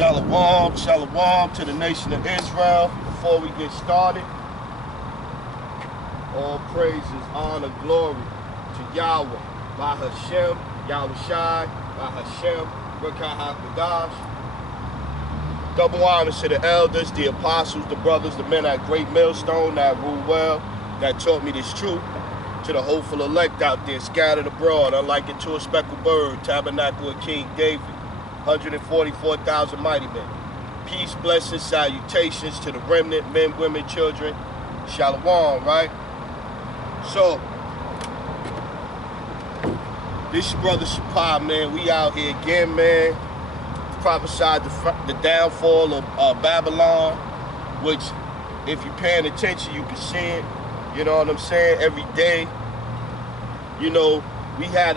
Shalom, shalom to the nation of Israel. Before we get started, all praises, honor, glory to Yahweh, by Hashem, Yahushai, by Hashem, Rekah HaKadosh. Double honors to the elders, the apostles, the brothers, the men at Great Millstone that rule well, that taught me this truth. To the hopeful elect out there scattered abroad, unlike it to a speckled bird, tabernacle of King David, 144,000 mighty men. Peace, blessings, salutations to the remnant, men, women, children. Shalom, right? So, this brother Shapar, man, we out here again, man. Prophesied the downfall of Babylon, which, if you're paying attention, you can see it. You know what I'm saying? Every day, you know, we had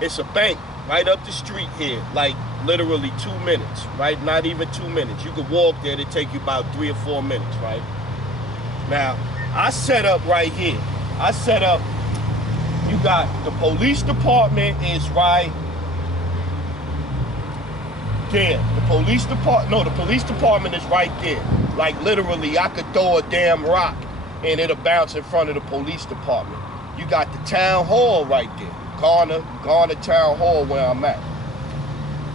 it's a bank right up the street here, like literally 2 minutes, right? Not even 2 minutes. You could walk there, it'd take you about 3 or 4 minutes, right? Now, I set up right here. I set up, you got the police department is right there. The police department is right there. Like literally, I could throw a damn rock and it'll bounce in front of the police department. You got the town hall right there. Garner Town Hall where I'm at.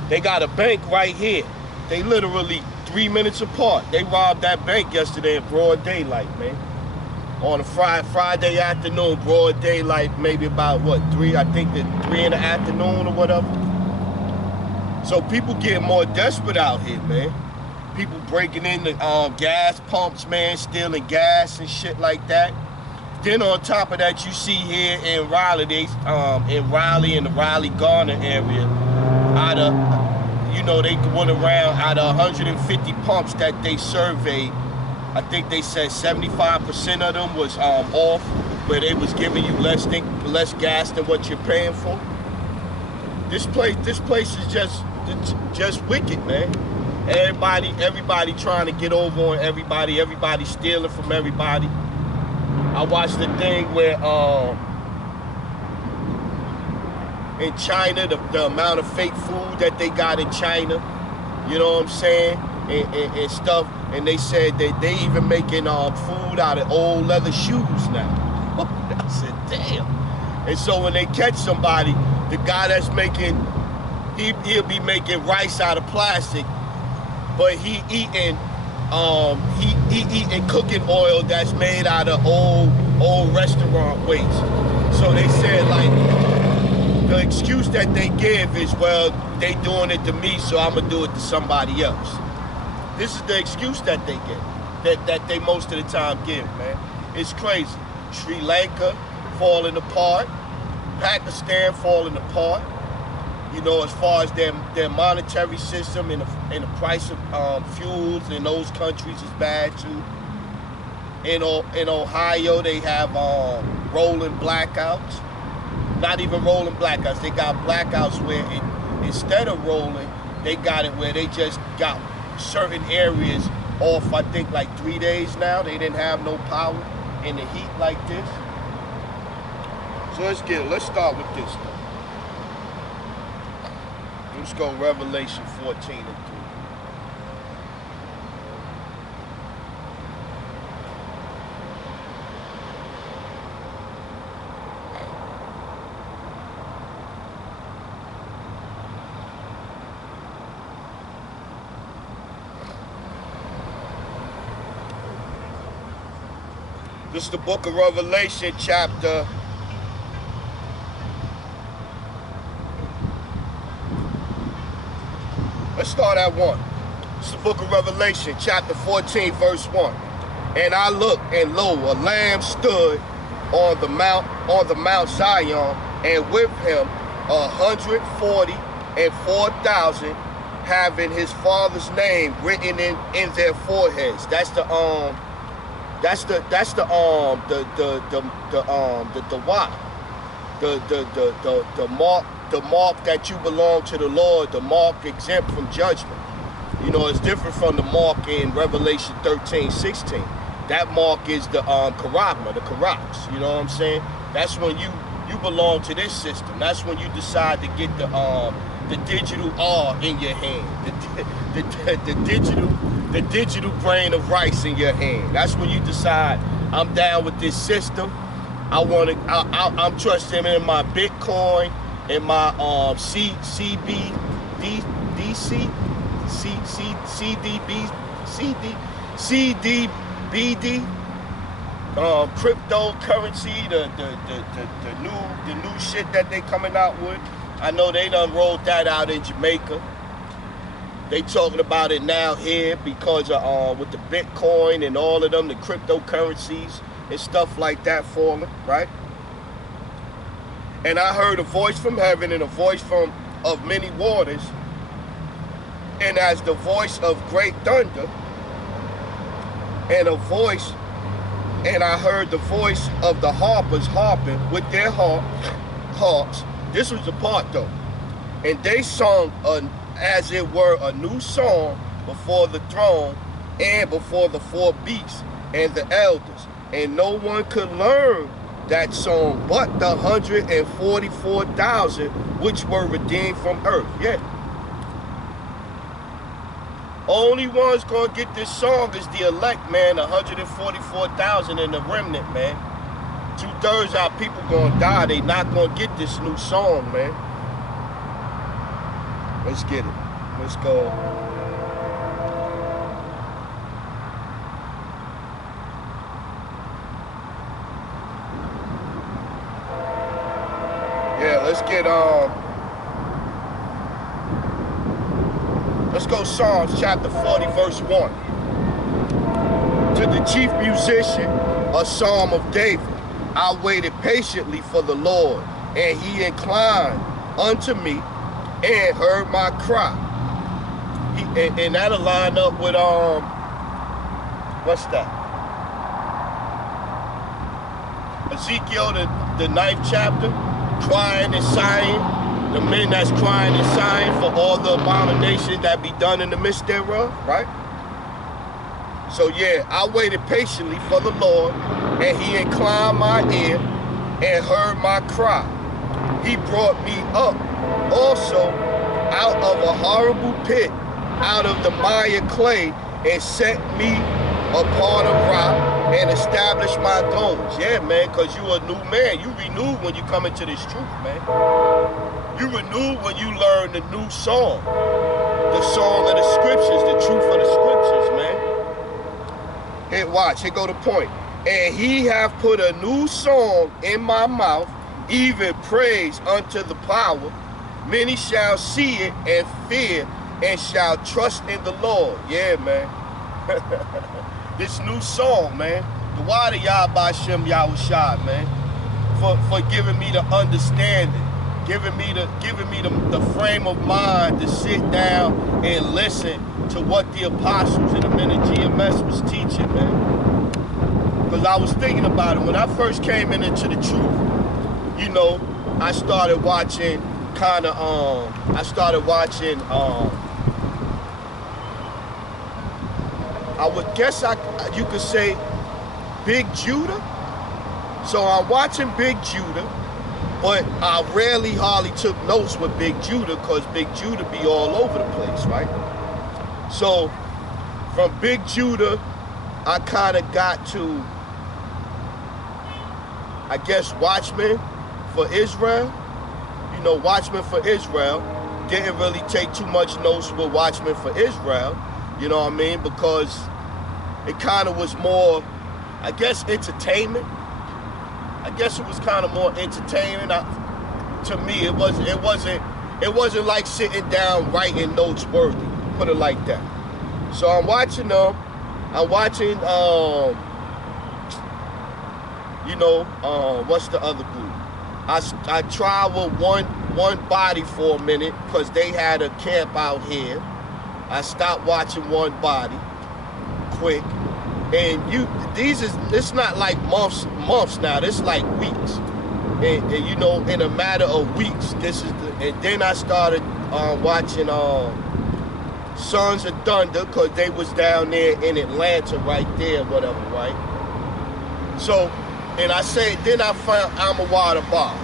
They got a bank right here. They literally 3 minutes apart. They robbed that bank yesterday in broad daylight, man. On a Friday afternoon, broad daylight, maybe about what, 3 in the afternoon or whatever. So people getting more desperate out here, man. People breaking in the gas pumps, man, stealing gas and shit like that. Then on top of that, you see here in Raleigh, in the Raleigh-Garner area, out of, you know, they went around out of 150 pumps that they surveyed. I think they said 75% of them was off, where they was giving you less gas than what you're paying for. This place is just wicked, man. Everybody trying to get over on everybody stealing from everybody. I watched the thing where in China, the amount of fake food that they got in China, you know what I'm saying, and stuff, and they said that they even making food out of old leather shoes now. I said, damn. And so when they catch somebody, the guy that's making, he'll be making rice out of plastic, but he eating cooking oil that's made out of old restaurant waste. So they said, like, the excuse that they give is, well, they doing it to me, so I'm gonna do it to somebody else. This is the excuse that they give, that they most of the time give, man. It's crazy. Sri Lanka falling apart, Pakistan falling apart. You know, as far as their monetary system and the price of fuels in those countries is bad too. In Ohio, they have rolling blackouts. Not even rolling blackouts. They got blackouts where instead of rolling, they got it where they just got certain areas off, I think, like 3 days now. They didn't have no power in the heat like this. So let's start with this stuff. Let's go Revelation 14 and 3. This is the book of Revelation, chapter 1. It's the book of Revelation, chapter 14, verse 1. And I looked, and lo, a lamb stood on the Mount Zion, and with him 144,000, having his father's name written in their foreheads. That's the mark. The mark that you belong to the Lord, the mark exempt from judgment. You know, it's different from the mark in Revelation 13:16. That mark is the Karama, the Karaks. You know what I'm saying? That's when you belong to this system. That's when you decide to get the the digital R in your hand, the digital grain of rice in your hand. That's when you decide, I'm down with this system. I'm trusting in my Bitcoin and my CDBD, cryptocurrency, the new shit that they coming out with. I know they done rolled that out in Jamaica. They talking about it now here because of with the Bitcoin and all of them, the cryptocurrencies and stuff like that falling, right? And I heard a voice from heaven and a voice of many waters, and as the voice of great thunder, and I heard the voice of the harpers harping with their harps. This was the part though. And they sung as it were a new song before the throne and before the four beasts and the elders. And no one could learn that song but the 144,000 which were redeemed from earth. Yeah. Only ones gonna get this song is the elect, man. 144,000 in the remnant, man. 2/3 of our people gonna die. They not gonna get this new song, man. Let's get it. Let's go. Yeah, let's get let's go Psalms chapter 40, verse 1. To the chief musician, a psalm of David. I waited patiently for the Lord, and he inclined unto me and heard my cry. And that'll line up with what's that? Ezekiel, the 9th chapter, crying and sighing. The men that's crying and sighing for all the abominations that be done in the midst thereof, right? So yeah, I waited patiently for the Lord, and he inclined my ear and heard my cry. He brought me up also out of a horrible pit, out of the mire clay, and set me upon a rock and established my goals. Yeah, man, because you a new man. You renewed when you come into this truth, man. You renew when you learn the new song. The song of the scriptures, the truth of the scriptures, man. Here, watch, here go the point. And he hath put a new song in my mouth, even praise unto the power. Many shall see it and fear and shall trust in the Lord. Yeah, man. This new song, man. The water Yahbashim Yahushua, man. For giving me the understanding. Giving me the frame of mind to sit down and listen to what the apostles and the men of GMS was teaching, man. Because I was thinking about it. When I first came into the truth, you know, I started watching I would guess you could say Big Judah. So I'm watching Big Judah. But I hardly took notes with Big Judah because Big Judah be all over the place, right? So from Big Judah, I kind of got to, I guess, Watchmen for Israel. You know, Watchmen for Israel. Didn't really take too much notes with Watchmen for Israel. You know what I mean? Because it kind of was more, I guess, entertainment. I guess it was kind of more entertaining. To me, it wasn't like sitting down writing notes worthy. Put it like that. So I'm watching them. I'm watching what's the other group? I tried with one body for a minute because they had a camp out here. I stopped watching one body quick. And it's not like months now, this is like weeks. And you know, in a matter of weeks, and then I started watching Sons of Thunder, because they was down there in Atlanta right there, whatever, right? So, and then I found Amawada Bar.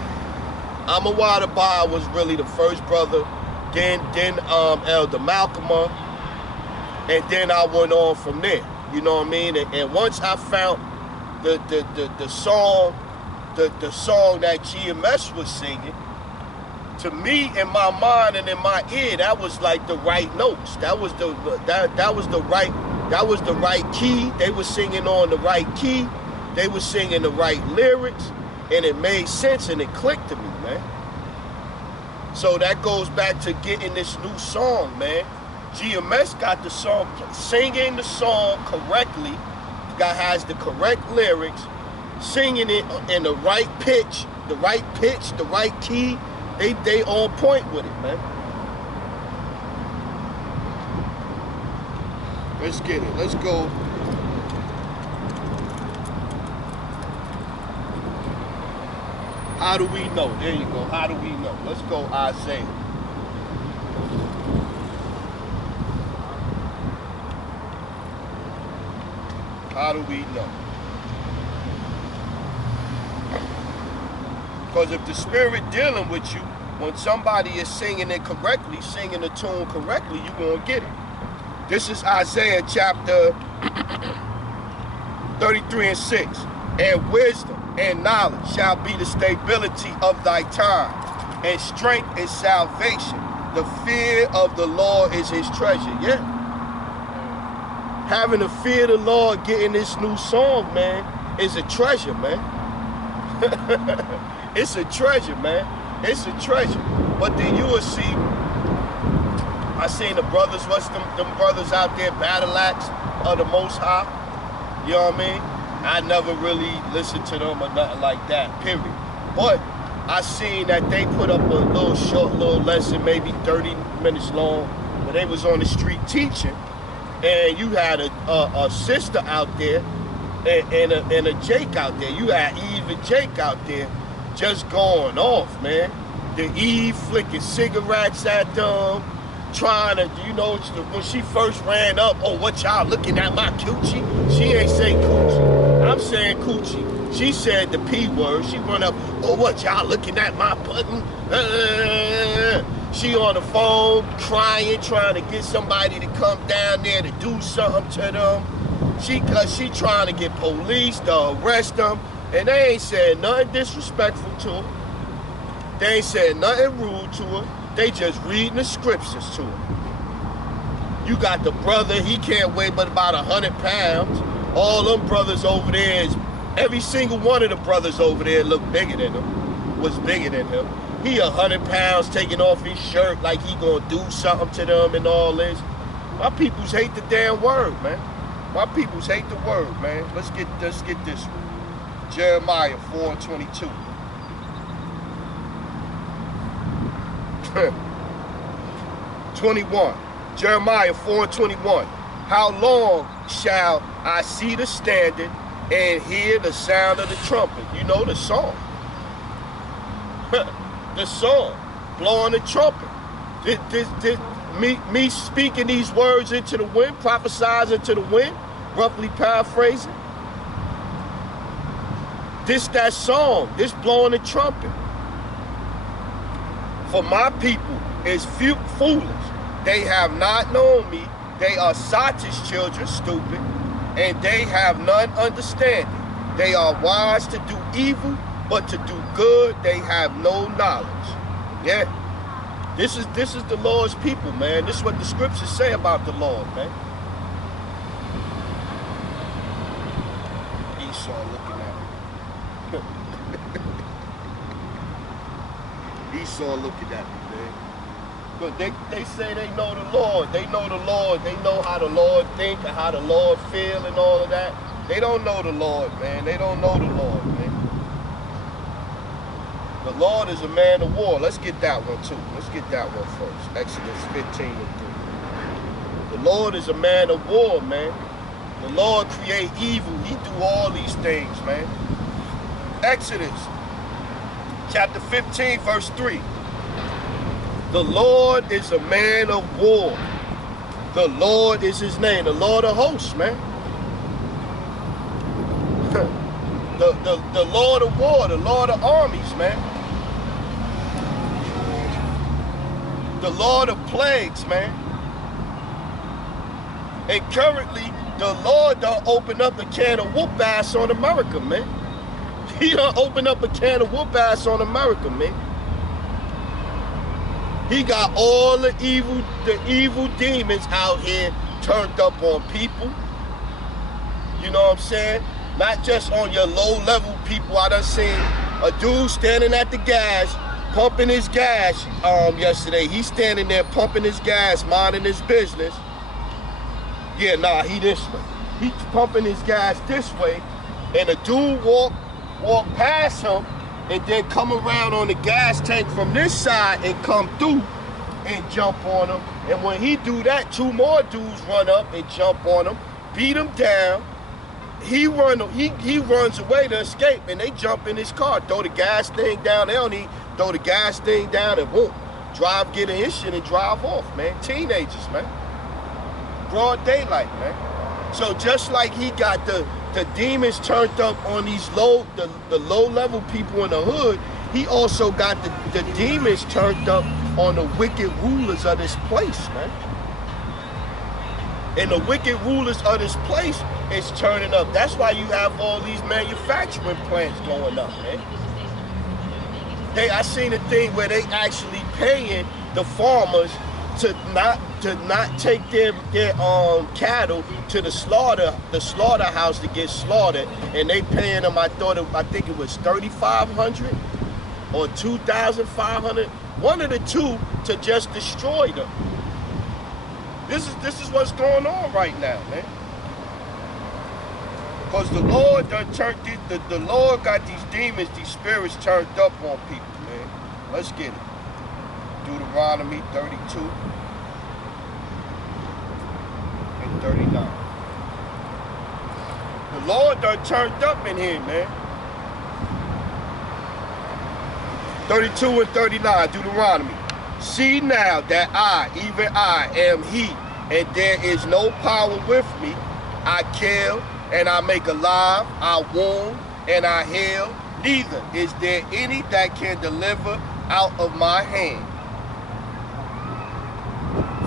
Amawada Bar was really the first brother then Elder Malcolm, and then I went on from there. You know what I mean? And once I found the song that GMS was singing, to me, in my mind and in my ear, that was like the right notes. That was the right key. They were singing on the right key. They were singing the right lyrics, and it made sense and it clicked to me, man. So that goes back to getting this new song, man. GMS got the song, singing the song correctly. Has the correct lyrics, singing it in the right pitch, the right key. They on point with it, man. Let's get it. Let's go. How do we know? There you go. How do we know? Let's go, Isaiah. How do we know? Because if the Spirit dealing with you, when somebody is singing it correctly, singing the tune correctly, you're going to get it. This is Isaiah chapter 33:6. And wisdom and knowledge shall be the stability of thy time, and strength is salvation. The fear of the Lord is his treasure. Yeah. Having the fear of the Lord, getting this new song, man, is a treasure, man. It's a treasure, man. It's a treasure. But then you will see, I seen the brothers, what's them brothers out there, Battle Axe of the Most High. You know what I mean? I never really listened to them or nothing like that, period. But I seen that they put up a short lesson, maybe 30 minutes long, where they was on the street teaching. And you had a sister out there and a Jake out there. You had Eve and Jake out there just going off, man. The Eve flicking cigarettes at them, trying to, you know, when she first ran up, oh, what y'all looking at my coochie? She ain't say coochie. I'm saying coochie. She said the P word. She run up, oh, what y'all looking at my button? She on the phone crying, trying to get somebody to come down there to do something to them. Cause she trying to get police to arrest them. And they ain't said nothing disrespectful to her. They ain't said nothing rude to her. They just reading the scriptures to her. You got the brother, he can't weigh but about 100 pounds. All them brothers over there, every single one of the brothers over there look bigger than him, was bigger than him. He 100 pounds taking off his shirt like he gonna do something to them and all this. My peoples hate the damn word, man. My peoples hate the word, man. Let's get this one. Jeremiah 4:22. 21. Jeremiah 4:21. How long shall I see the standard and hear the sound of the trumpet? You know the song. The song, blowing the trumpet. Me speaking these words into the wind, prophesizing to the wind, roughly paraphrasing. This that song, this blowing the trumpet. For my people is foolish. They have not known me. They are Satish children, stupid, and they have none understanding. They are wise to do evil, but to do good they have no knowledge. Yeah. This is the Lord's people, man. This is what the scriptures say about the Lord, man. Esau looking at me. Esau looking at me, man. But they say they know the Lord. They know the Lord. They know how the Lord think and how the Lord feel and all of that. They don't know the Lord, man. They don't know the Lord, man. The Lord is a man of war. Let's get that one too. Let's get that one first. Exodus 15:3. The Lord is a man of war, man. The Lord create evil. He do all these things, man. Exodus chapter 15, verse 3. The Lord is a man of war. The Lord is his name. The Lord of hosts, man. the Lord of war, the Lord of armies, man. the Lord of plagues, man. And currently, the Lord done open up a can of whoop ass on America, man. He done open up a can of whoop ass on America, man. He got all the evil demons out here turned up on people. You know what I'm saying? Not just on your low-level people. I done seen a dude standing at the gas, pumping his gas yesterday. He's standing there pumping his gas, minding his business. Yeah, nah, he this way. He's pumping his gas this way, and a dude walk past him and then come around on the gas tank from this side and come through and jump on him. And when he do that, two more dudes run up and jump on him, beat him down. He runs away to escape, and they jump in his car, throw the gas thing down. They don't need throw the gas thing down and boom, get in his shit and drive off, man. Teenagers, man. Broad daylight, man. So just like he got the demons turned up on these the low-level people in the hood, he also got the demons turned up on the wicked rulers of this place, man. And the wicked rulers of this place is turning up. That's why you have all these manufacturing plants going up, man. Hey, I seen a thing where they actually paying the farmers to not take their cattle to the slaughterhouse to get slaughtered, and they paying them. I think it was $3,500 or $2,500, one of the two, to just destroy them. This is what's going on right now, man. Because the Lord done turned the Lord got these demons, these spirits turned up on people, man. Let's get it. Deuteronomy 32 and 39. The Lord done turned up in here, man. 32 and 39, Deuteronomy. See now that I, even I, am he, and there is no power with me. I kill, and I make alive, I wound, and I heal. Neither is there any that can deliver out of my hand.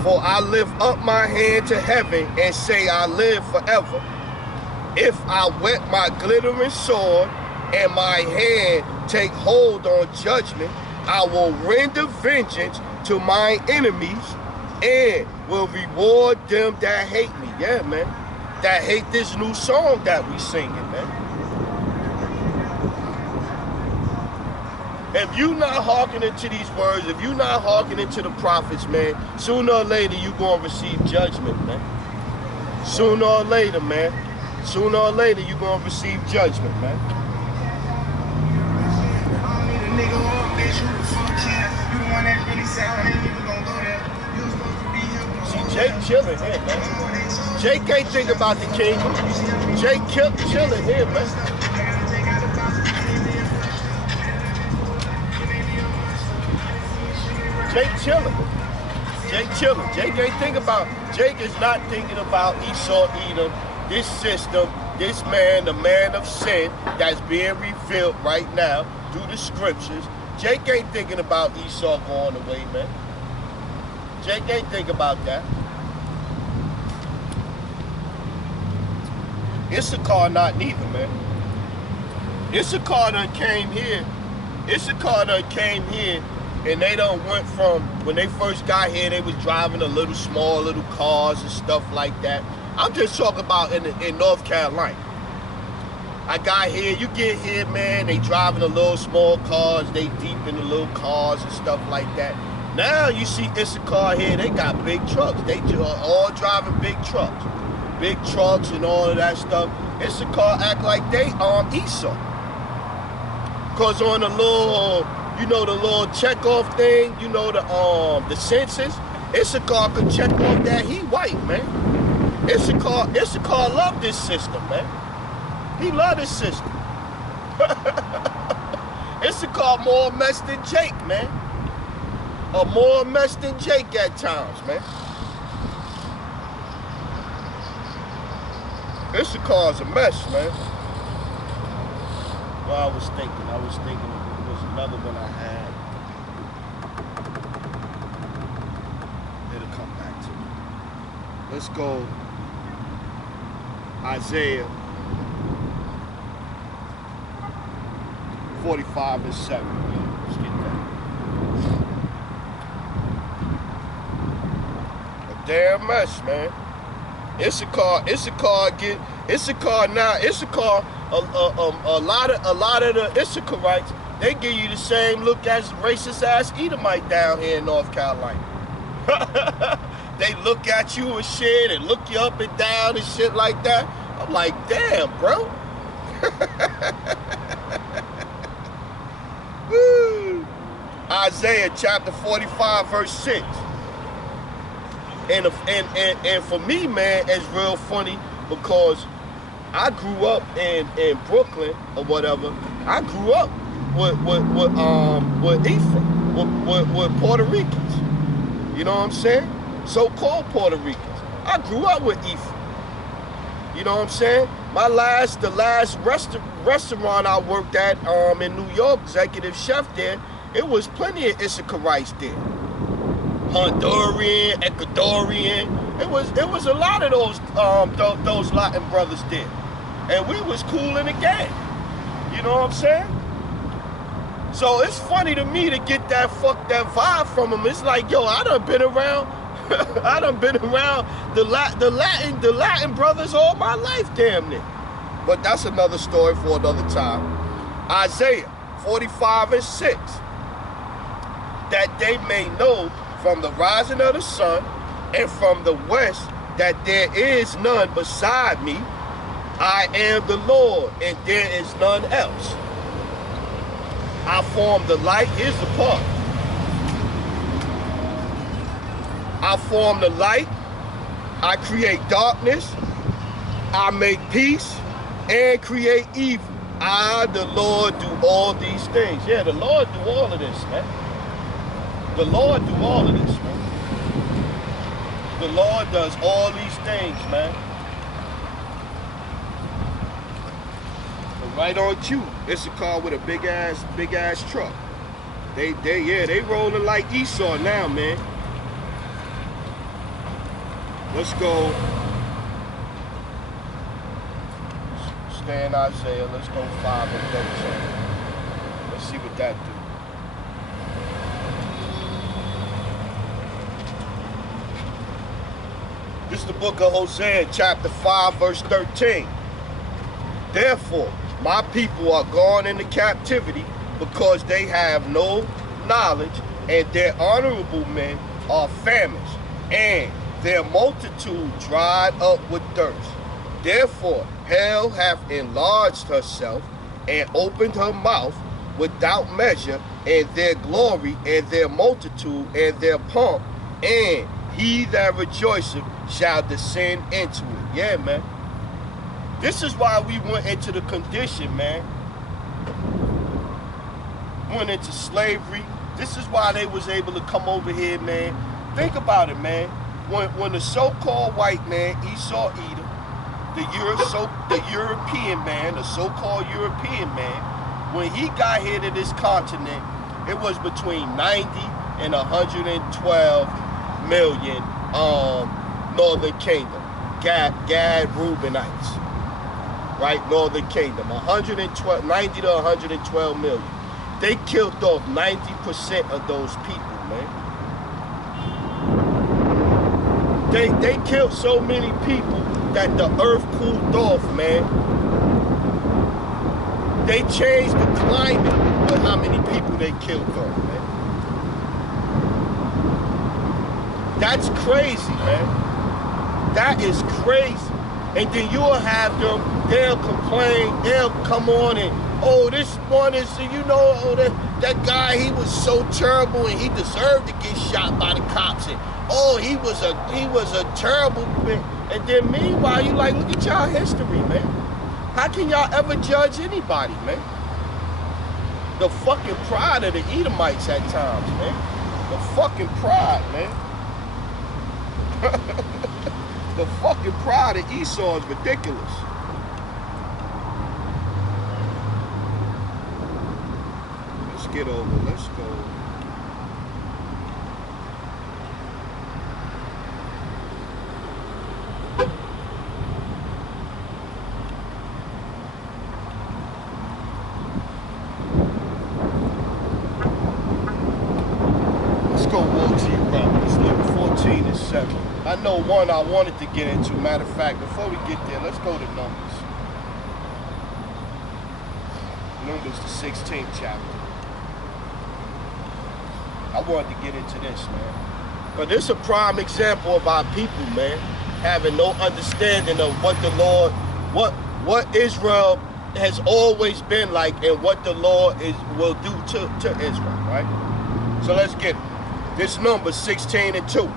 For I lift up my hand to heaven and say I live forever. If I wet my glittering sword and my hand take hold on judgment, I will render vengeance to my enemies and will reward them that hate me. Yeah, man. That hate this new song that we singing, man. If you not hearkening to these words, if you not hearkening to the prophets, man, sooner or later you gonna receive judgment, man. Sooner or later, man. Sooner or later you gonna receive judgment, man. See, Jake chilling here, man. Jake ain't think about the kingdom. Jake chilling here, man. Jake chilling. Jake chilling. Jake ain't think about. Jake is not thinking about Esau, Edom, this system, this man, the man of sin that's being revealed right now through the scriptures. Jake ain't thinking about Esau going away, man. Jake ain't thinking about that. Issachar not neither, man. Issachar done came here. Issachar done came here, and they done went from, when they first got here, they was driving small little cars and stuff like that. I'm just talking about in North Carolina. I got here, you get here, man, they driving the little small cars, they deep in the little cars and stuff like that. Now you see Issachar here, they got big trucks. They all driving big trucks. Big trucks and all of that stuff. Issachar act like they Esau. Cause on the little, you know, the little checkoff thing, you know, the census, Issachar could check off that he white, man. Issachar love this system, man. He love this system. Issachar more mess than Jake, man. Or more mess than Jake at times, man. Issachar's a mess, man. Well, I was thinking it was another one I had. Let's go Isaiah 45 and 7. Yeah, let's get that. A damn mess, man. Issachar now. Issachar, a lot of the Issacharites, they give you the same look as racist ass Edomite down here in North Carolina. They look at you and shit and look you up and down and shit like that. I'm like, damn, bro. Isaiah chapter 45 verse 6. And for me, man, it's real funny because I grew up in Brooklyn or whatever. I grew up with Ephraim, with Puerto Ricans. You know what I'm saying? So-called Puerto Ricans. I grew up with Ephraim. You know what I'm saying? The last restaurant I worked at in New York, executive chef there, it was plenty of Issacharites there. Honduran, Ecuadorian. It was a lot of those Latin brothers there. And we was cool in the gang. You know what I'm saying? So it's funny to me to get that vibe from them. It's like, yo, I done been around the Latin brothers all my life, damn near. But that's another story for another time. Isaiah 45 and 6. That they may know from the rising of the sun and from the west that there is none beside me. I am the Lord, and there is none else. I form the light. Here's the part. I form the light. I create darkness. I make peace and create evil. I, the Lord, do all these things. Yeah, the Lord do all of this, man. The Lord do all of this, man. The Lord does all these things, man. But right on cue, it's a car with a big ass truck. They rolling like Esau now, man. Let's go. Stay in Isaiah. Let's go 5 and 13. Let's see what that do. This is the book of Hosea, chapter 5, verse 13. Therefore, my people are gone into captivity because they have no knowledge, and their honorable men are famished, and their multitude dried up with thirst. Therefore, hell hath enlarged herself and opened her mouth without measure, and their glory and their multitude and their pomp, and he that rejoiceth shall descend into it. Yeah, man. This is why we went into the condition, man. Went into slavery. This is why they was able to come over here, man. Think about it, man. When the so-called white man, Esau Edom, the European man, the so-called European man, when he got here to this continent, it was between 90 and 112 million Northern Kingdom, Gad Reubenites, right? Northern Kingdom, 90 to 112 million. They killed off 90% of those people, man. They killed so many people that the earth cooled off, man. They changed the climate with how many people they killed off, man. That's crazy, man. That is crazy. And then you'll have them, they'll complain, they'll come on and, oh, this one is, you know, oh, that guy, he was so terrible and he deserved to get shot by the cops. And, oh, he was a terrible man. And then meanwhile, you like, look at y'all history, man. How can y'all ever judge anybody, man? The fucking pride of the Edomites at times, man. The fucking pride, man. The fucking pride of Esau is ridiculous. Let's get over. Let's go. go Wolves Roberts. Luke 14 and 7. I know one I wanted to get into. Matter of fact, before we get there, let's go to Numbers. Numbers, the 16th chapter. I wanted to get into this, man. But this is a prime example of our people, man, having no understanding of what the Lord, what Israel has always been like and what the Lord will do to Israel, right? So let's get it. This Numbers 16 and 2.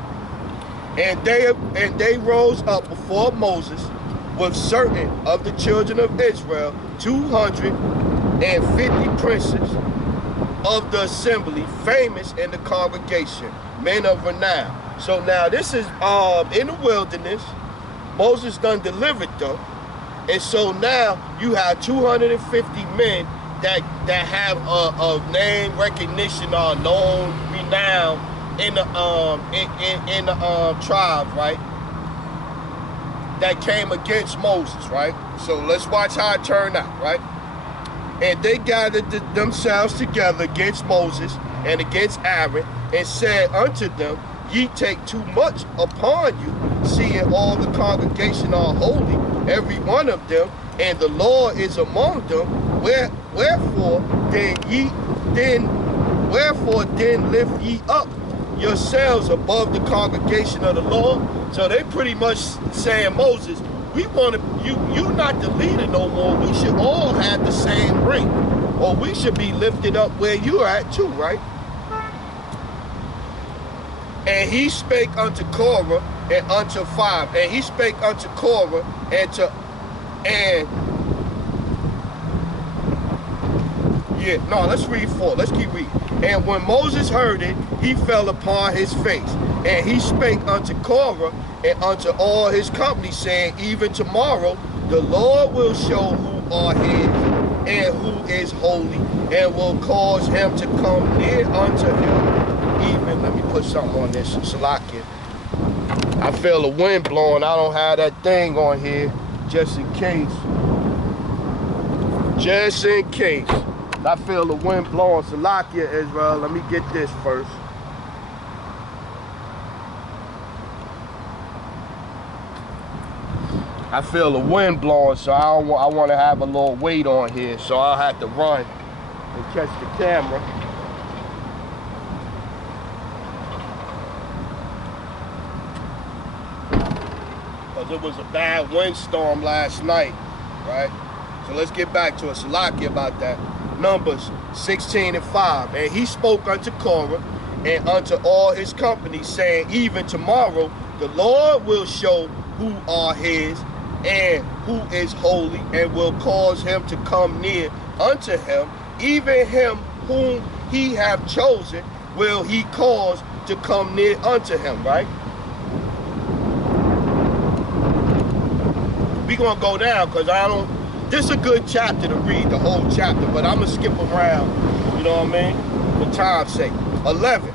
And they rose up before Moses with certain of the children of Israel, 250 princes of the assembly, famous in the congregation, men of renown. So now this is in the wilderness. Moses done delivered them. And so now you have 250 men that have a name recognition or known renown in the tribe, right? That came against Moses, right? So let's watch how it turned out, right? And they gathered themselves together against Moses and against Aaron, and said unto them, Ye take too much upon you, seeing all the congregation are holy, every one of them, and the Lord is among them. Wherefore then lift ye up yourselves above the congregation of the Lord. So they pretty much saying, Moses, we want you not the leader no more. We should all have the same rank, or we should be lifted up where you are at too, right? And he spake unto Korah and unto 5. And he spake unto Korah let's read 4. Let's keep reading. And when Moses heard it, he fell upon his face. And he spake unto Korah and unto all his company, saying, Even tomorrow the Lord will show who are his and who is holy, and will cause him to come near unto him. Even, let me put something on this, Salakia. I feel the wind blowing. I don't have that thing on here, just in case. Just in case. I feel the wind blowing. Salakia, Israel. Let me get this first. I feel the wind blowing, so I want to have a little weight on here, so I'll have to run and catch the camera. Because it was a bad windstorm last night, right? So let's get back to it. Salakia about that. Numbers 16 and 5. And he spoke unto Korah and unto all his company, saying, Even tomorrow the Lord will show who are his and who is holy, and will cause him to come near unto him. Even him whom he have chosen will he cause to come near unto him, right? We're going to go down because this is a good chapter to read, the whole chapter, but I'm going to skip around, you know what I mean, for time's sake. 11.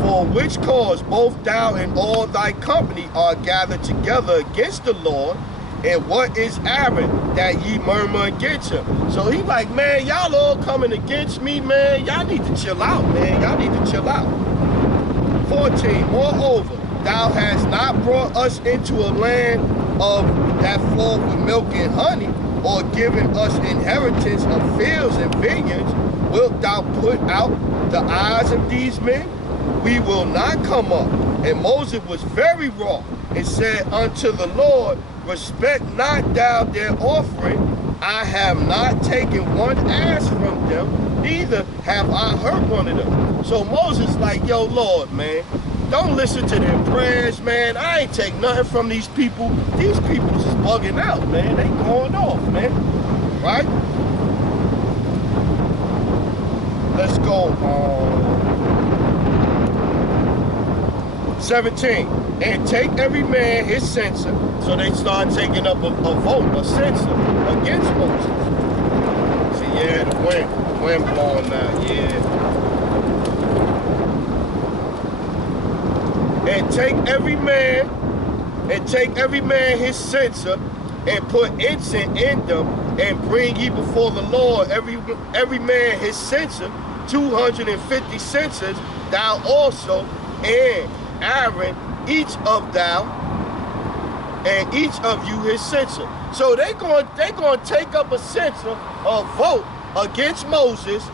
For which cause both thou and all thy company are gathered together against the Lord, and what is Aaron that ye murmur against him? So he like, man, y'all all coming against me, man. Y'all need to chill out, man. Y'all need to chill out. 14. Moreover, thou hast not brought us into a land of that flow with milk and honey, or given us inheritance of fields and vineyards. Wilt thou put out the eyes of these men? We will not come up. And Moses was very wroth, and said unto the Lord, Respect not thou their offering. I have not taken one ass from them, neither have I hurt one of them. So Moses like, yo, Lord, man, don't listen to their prayers, man. I ain't take nothing from these people. These people is bugging out, man. They going off, man. Right? Let's go on. 17. And take every man his censer. So they start taking up a vote, a censer against Moses. See, yeah, the wind blowing now, yeah. And take every man his censer, and put incense in them, and bring ye before the Lord every man his censer, 250 censers, thou also and Aaron, each of you his censer. So they going to take up a censer, a vote against Moses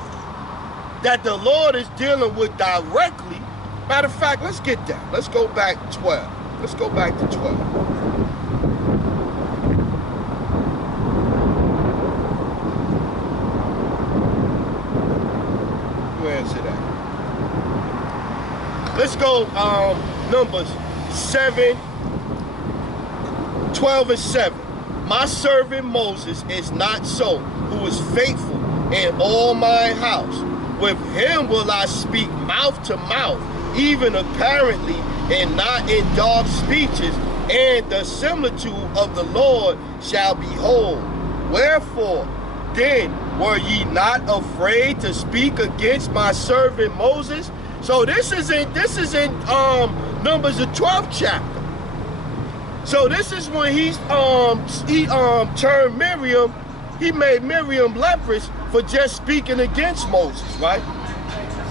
that the Lord is dealing with directly. Matter of fact, let's get that. Let's go back 12. Let's go back to 12. Where is it at? Let's go Numbers 7, 12 and 7. My servant Moses is not so, who is faithful in all my house. With him will I speak mouth to mouth, even apparently, and not in dark speeches, and the similitude of the Lord shall behold. Wherefore, then were ye not afraid to speak against my servant Moses? So this is in Numbers the 12th chapter. So this is when he turned Miriam, he made Miriam leprous for just speaking against Moses, right?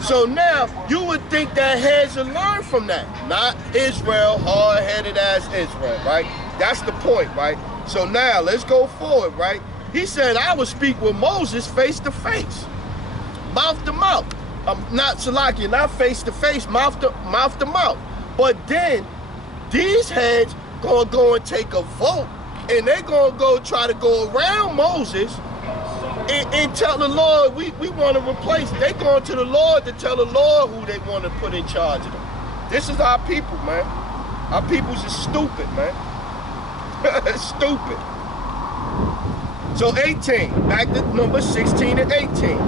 So now you would think that heads would learn from that. Not Israel, hard-headed as Israel, right? That's the point, right? So now let's go forward, right? He said, I would speak with Moses face to face, mouth to mouth. Not Salakia, not face to face, mouth to mouth. But then these heads gonna go and take a vote, and they're gonna go try to go around Moses and tell the Lord, we want to replace. They going to the Lord to tell the Lord who they want to put in charge of them. This is our people, man. Our people's just stupid, man. Stupid. So 18, back to Numbers 16 and 18.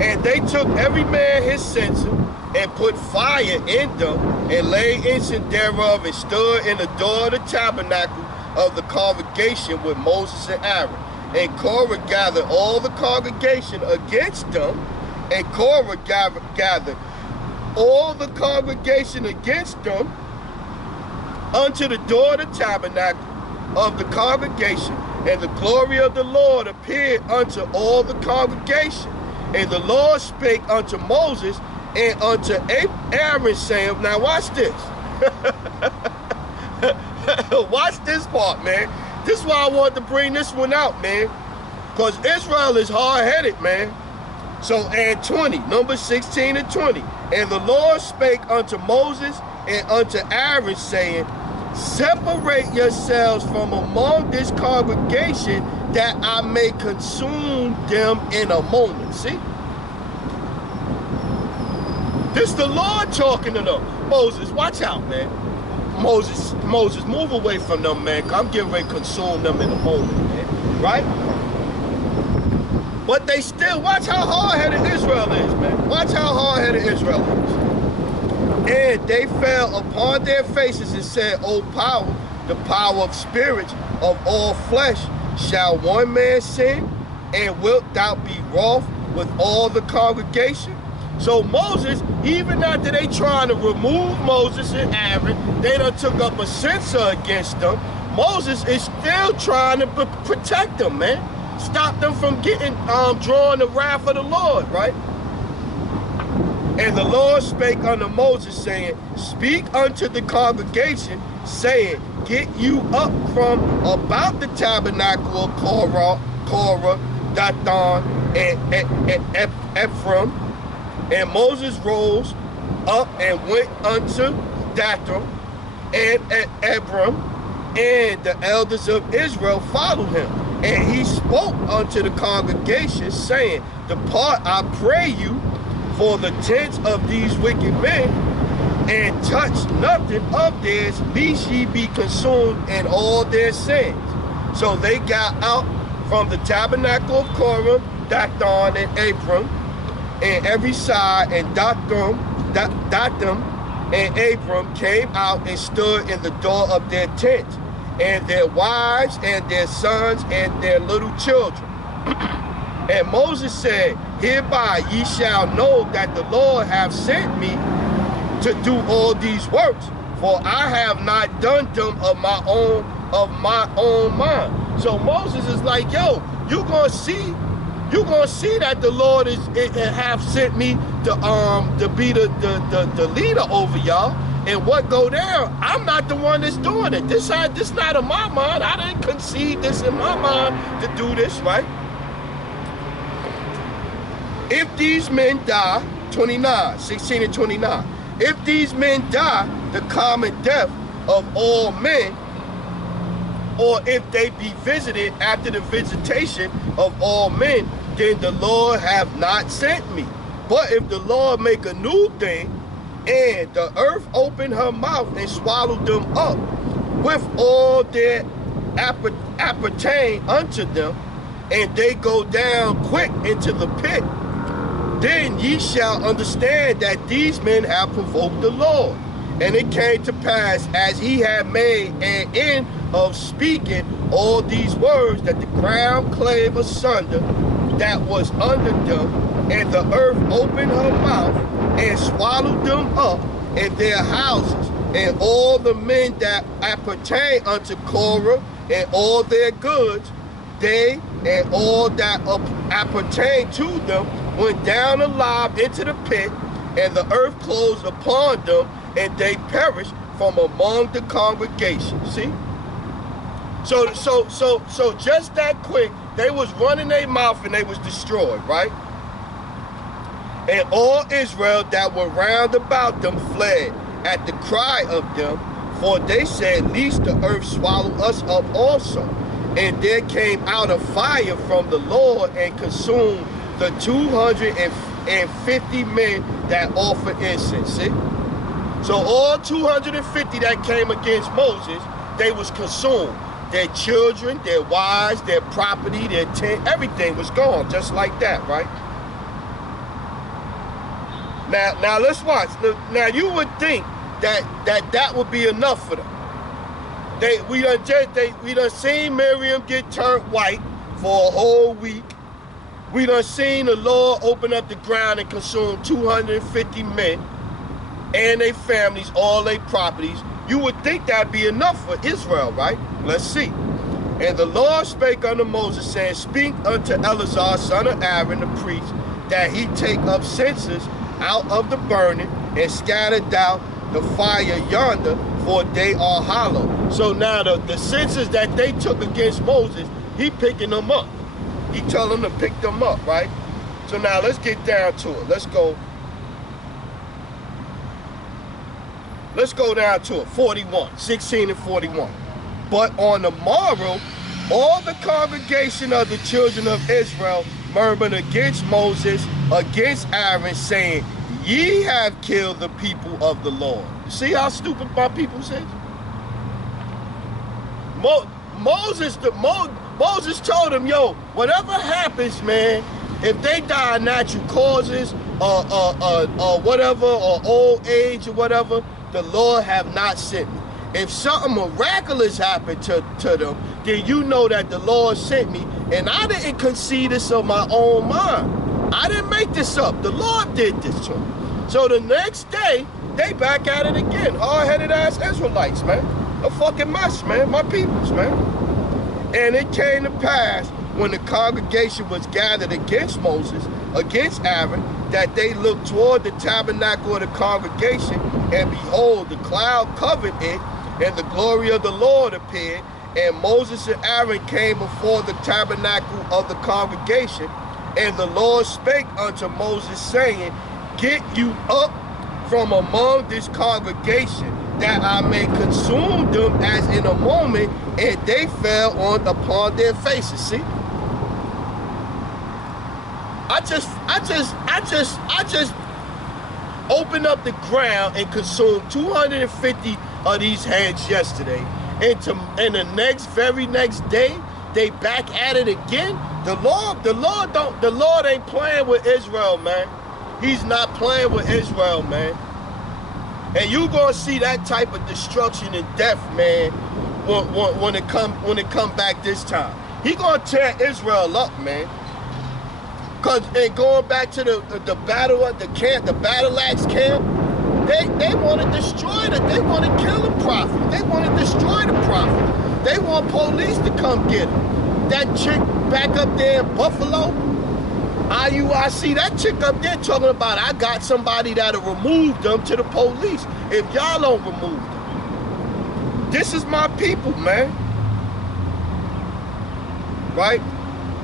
And they took every man his censer and put fire in them and laid incense thereof and stood in the door of the tabernacle of the congregation with Moses and Aaron. And Korah gathered all the congregation against them, and Korah gathered all the congregation against them unto the door of the tabernacle of the congregation, and the glory of the Lord appeared unto all the congregation. And the Lord spake unto Moses and unto Aaron, saying, now watch this. Watch this part, man. This is why I wanted to bring this one out, man. Because Israel is hard-headed, man. So, and 20, Numbers 16 and 20. And the Lord spake unto Moses and unto Aaron, saying, separate yourselves from among this congregation, that I may consume them in a moment. See? This is the Lord talking to them. Moses, watch out, man. Moses, move away from them, man. I'm getting ready to consume them in a moment, man. Right? But they still, watch how hard-headed Israel is, man. Watch how hard-headed Israel is. And they fell upon their faces and said, O power, the power of spirits of all flesh, shall one man sin, and wilt thou be wroth with all the congregation? So Moses, even after they trying to remove Moses and Aaron, they done took up a censer against them. Moses is still trying to protect them, man. Stop them from getting drawing the wrath of the Lord, right? And the Lord spake unto Moses, saying, speak unto the congregation, saying, get you up from about the tabernacle of Korah, Dathan, and Ephraim. And Moses rose up and went unto Dathan and Abiram, and the elders of Israel followed him. And he spoke unto the congregation, saying, depart, I pray you, for the tents of these wicked men, and touch nothing of theirs, lest ye be consumed in all their sins. So they got out from the tabernacle of Korah, Dathan, and Abiram, and every side, and Dathan and Abiram came out and stood in the door of their tent, and their wives, and their sons, and their little children. And Moses said, hereby ye shall know that the Lord hath sent me to do all these works, for I have not done them of my own mind. So Moses is like, yo, you gonna see you're gonna see that the Lord have sent me to be the leader over y'all. And what go down, I'm not the one that's doing it. This not in my mind. I didn't conceive this in my mind to do this, right? If these men die, 29, 16 and 29. If these men die the common death of all men, or if they be visited after the visitation of all men, then the Lord have not sent me. But if the Lord make a new thing, and the earth opened her mouth and swallowed them up with all that appertain unto them, and they go down quick into the pit, then ye shall understand that these men have provoked the Lord. And it came to pass, as he had made an end of speaking all these words, that the ground clave asunder that was under them, and the earth opened her mouth and swallowed them up in their houses, and all the men that appertain unto Korah, and all their goods, they and all that appertain to them went down alive into the pit, and the earth closed upon them, and they perished from among the congregation. See? So just that quick, they was running their mouth and they was destroyed, right? And all Israel that were round about them fled at the cry of them, for they said, lest the earth swallow us up also. And there came out a fire from the Lord and consumed the 250 men that offered incense. See? So all 250 that came against Moses, they was consumed. Their children, their wives, their property, their tent, everything was gone, just like that, right? Now let's watch. Now you would think that would be enough for them. We done seen Miriam get turned white for a whole week. We done seen the Lord open up the ground and consume 250 men and their families, all their properties. You would think that'd be enough for Israel, right? Let's see. And the Lord spake unto Moses, saying, speak unto Eleazar, son of Aaron, the priest, that he take up censers out of the burning and scatter down the fire yonder, for they are hollow. So now the censers that they took against Moses, he picking them up. He telling them to pick them up, right? So now let's get down to it. Let's go down to it. 41, 16 and 41. But on the morrow, all the congregation of the children of Israel murmured against Moses, against Aaron, saying, ye have killed the people of the Lord. See how stupid my people said? Moses told him, yo, whatever happens, man, if they die of natural causes or whatever, or old age or whatever, the Lord have not sent me. If something miraculous happened to them, then you know that the Lord sent me. And I didn't conceive this of my own mind. I didn't make this up. The Lord did this to them. So the next day, they back at it again. Hard-headed ass Israelites, man. A fucking mess, man. My peoples, man. And it came to pass, when the congregation was gathered against Moses, against Aaron, that they looked toward the tabernacle of the congregation, and behold, the cloud covered it, and the glory of the Lord appeared, and Moses and Aaron came before the tabernacle of the congregation, and the Lord spake unto Moses, saying, get you up from among this congregation, that I may consume them as in a moment, and they fell upon their faces. See? I just opened up the ground and consumed 250 of these heads yesterday. And the very next day, they back at it again. The Lord ain't playing with Israel, man. He's not playing with Israel, man. And you gonna see that type of destruction and death, man, when it come back this time. He gonna tear Israel up, man. And going back to the battle at the camp, the battle axe camp, they want to destroy it. They want to kill the prophet. They want to destroy the prophet. They want police to come get him. That chick back up there in Buffalo, IUIC, that chick up there talking about, I got somebody that'll remove them to the police if y'all don't remove them. This is my people, man. Right?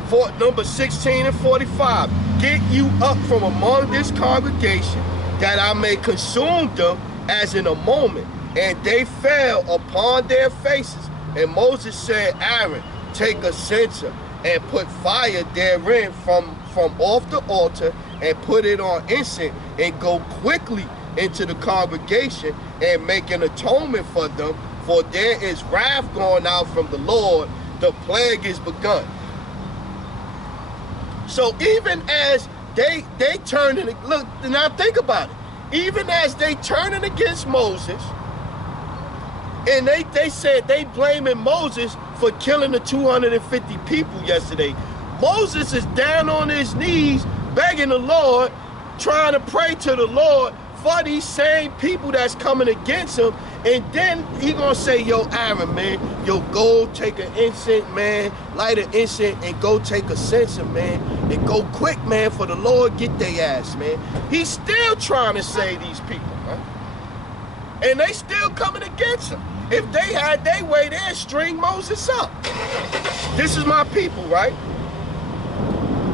For number 16 and 45. Get you up from among this congregation, that I may consume them as in a moment. And they fell upon their faces. And Moses said, Aaron, take a censer and put fire therein from off the altar, and put it on incense, and go quickly into the congregation and make an atonement for them, for there is wrath going out from the Lord, the plague is begun. So even as they turning, look, now think about it, even as they turning against Moses, and they said they blaming Moses for killing the 250 people yesterday. Moses is down on his knees begging the Lord, trying to pray to the Lord for these same people that's coming against him. And then he gonna say, yo, Aaron, man, yo, go take an incense, man, light an incense and go take a censer, man, and go quick, man, for the Lord get their ass, man. He's still trying to save these people, man. And they still coming against him. If they had their way, they'd string Moses up. This is my people, right?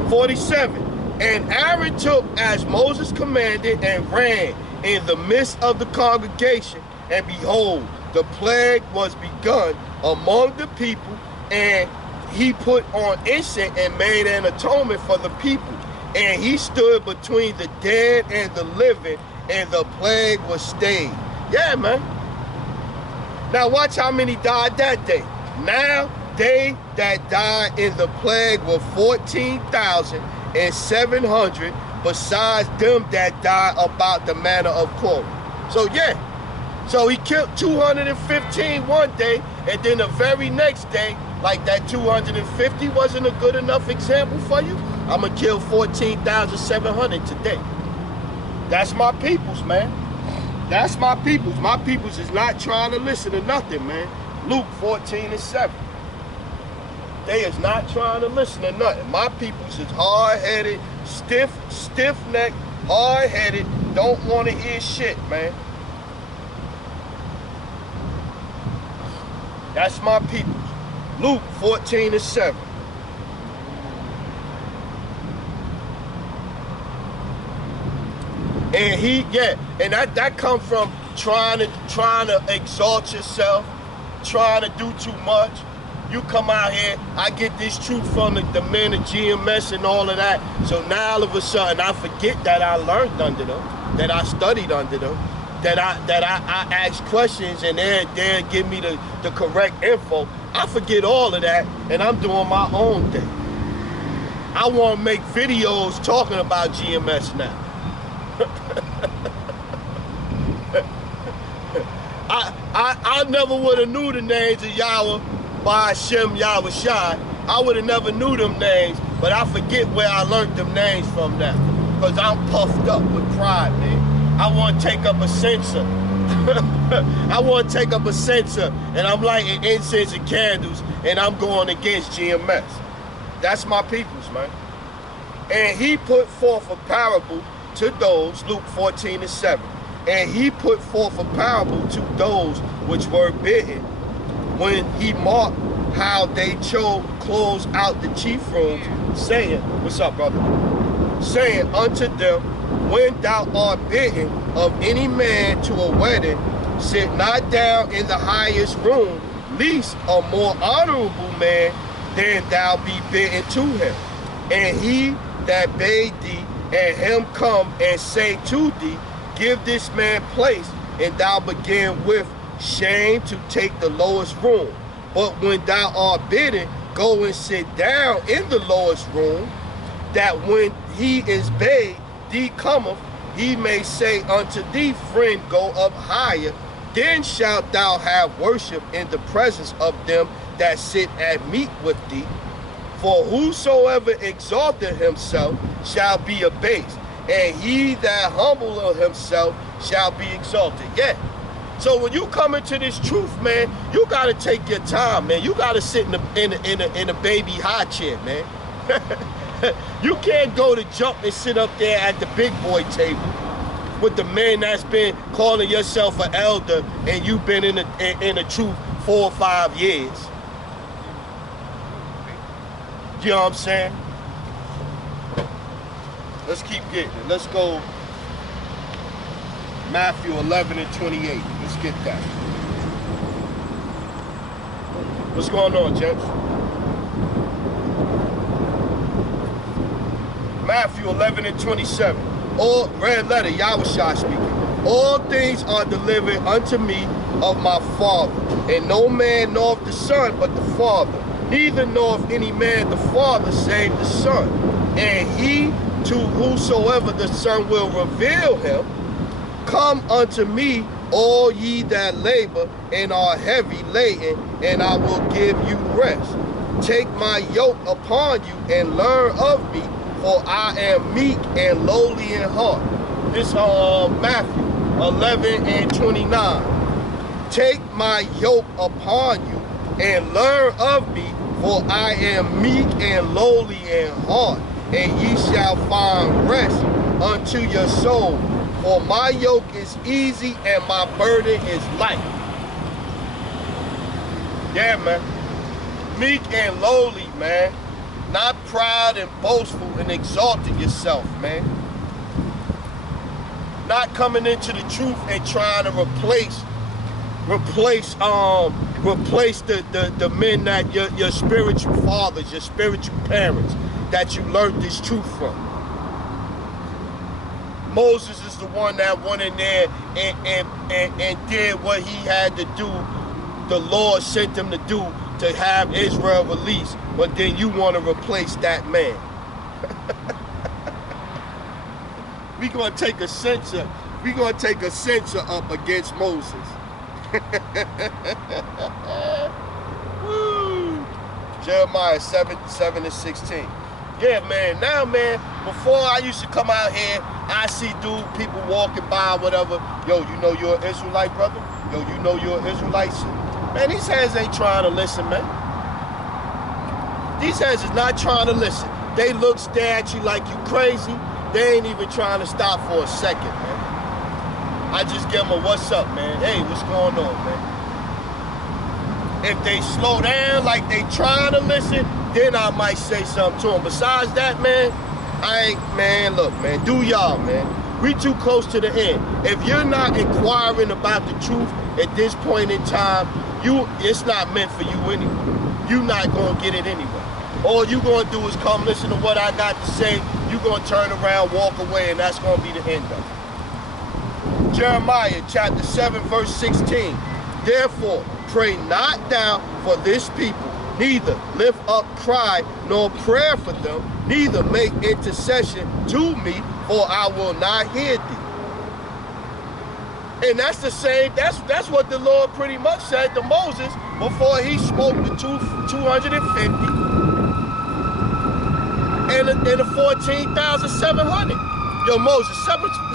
47. And Aaron took as Moses commanded and ran in the midst of the congregation, and behold, the plague was begun among the people, and he put on incense and made an atonement for the people. And he stood between the dead and the living, and the plague was stayed. Yeah, man. Now watch how many died that day. Now they that died in the plague were 14,700, besides them that died about the manner of Korah. So yeah, so he killed 215 one day, and then the very next day, like that 250 wasn't a good enough example for you, I'm gonna kill 14,700 today. That's my peoples, man. That's my peoples. My peoples is not trying to listen to nothing, man. Luke 14 and 7. They is not trying to listen to nothing. My peoples is hard-headed, stiff-necked, hard-headed, don't want to hear shit, man. That's my peoples. Luke 14 and 7. And and that come from trying to exalt yourself, trying to do too much. You come out here, I get this truth from the men of GMS and all of that. So now all of a sudden I forget that I learned under them, that I studied under them, that I ask questions and they'll give me the correct info. I forget all of that and I'm doing my own thing. I want to make videos talking about GMS now. I never would have knew the names of Yahweh, Ba'ashem, Yahweh Shai. I would have never knew them names, but I forget where I learned them names from now. Because I'm puffed up with pride, man. I want to take up a censer. I want to take up a censer, and I'm lighting incense and candles, and I'm going against GMS. That's my peoples, man. And he put forth a parable to those, Luke 14 and 7. And he put forth a parable to those which were bidden, when he marked how they chose close out the chief rooms, saying, what's up, brother? Saying unto them, when thou art bidden of any man to a wedding, sit not down in the highest room, lest a more honorable man than thou be bidden to him. And he that bade thee, and him come and say to thee, give this man place, and thou begin with shame to take the lowest room. But when thou art bidden, go and sit down in the lowest room, that when he is bade thee cometh, he may say unto thee, friend, go up higher. Then shalt thou have worship in the presence of them that sit at meat with thee. For whosoever exalteth himself shall be abased, and he that humbleth himself shall be exalted. Yeah. So when you come into this truth, man, you gotta take your time, man. You gotta sit in a baby high chair, man. You can't go to jump and sit up there at the big boy table with the man that's been calling yourself an elder and you've been in the truth 4 or 5 years. You know what I'm saying? Let's keep getting it. Let's go Matthew 11:28. Let's get that. What's going on, gents? Matthew 11:27. All red letter, Yahushua speaking. All things are delivered unto me of my Father, and no man knoweth the Son but the Father. Neither knoweth any man the Father save the Son, and he to whosoever the Son will reveal him. Come unto me, all ye that labor and are heavy laden, and I will give you rest. Take my yoke upon you and learn of me, for I am meek and lowly in heart. This Matthew 11:29. Take my yoke upon you and learn of me, for I am meek and lowly in heart, and ye shall find rest unto your soul. For my yoke is easy and my burden is light. Yeah, man. Meek and lowly, man. Not proud and boastful and exalting yourself, man. Not coming into the truth and trying to replace the men that your spiritual fathers, your spiritual parents, that you learned this truth from. Moses is the one that went in there and did what he had to do. The Lord sent him to do to have Israel released, but then you want to replace that man. We're going to take a censor. We're going to take a censor up against Moses. Woo. Jeremiah 7:16. Yeah, man. Now, man, before I used to come out here, I see people walking by, whatever. Yo, you know you're an Israelite, brother? Yo, you know you're an Israelite? Man, these heads ain't trying to listen, man. These heads is not trying to listen. They look, stare at you like you crazy. They ain't even trying to stop for a second, man. I just give them a what's up, man. Hey, what's going on, man? If they slow down like they trying to listen, then I might say something to them. Besides that, man, man, look, man, do y'all, man. We too close to the end. If you're not inquiring about the truth at this point in time, it's not meant for you anyway. You're not going to get it anyway. All you're going to do is come listen to what I got to say. You're going to turn around, walk away, and that's going to be the end of it. Jeremiah chapter 7, verse 16. Therefore, pray not thou for this people, neither lift up cry nor prayer for them, neither make intercession to me, for I will not hear thee. And that's the same, that's what the Lord pretty much said to Moses before he spoke the 250 and the 14,700. Yo, Moses,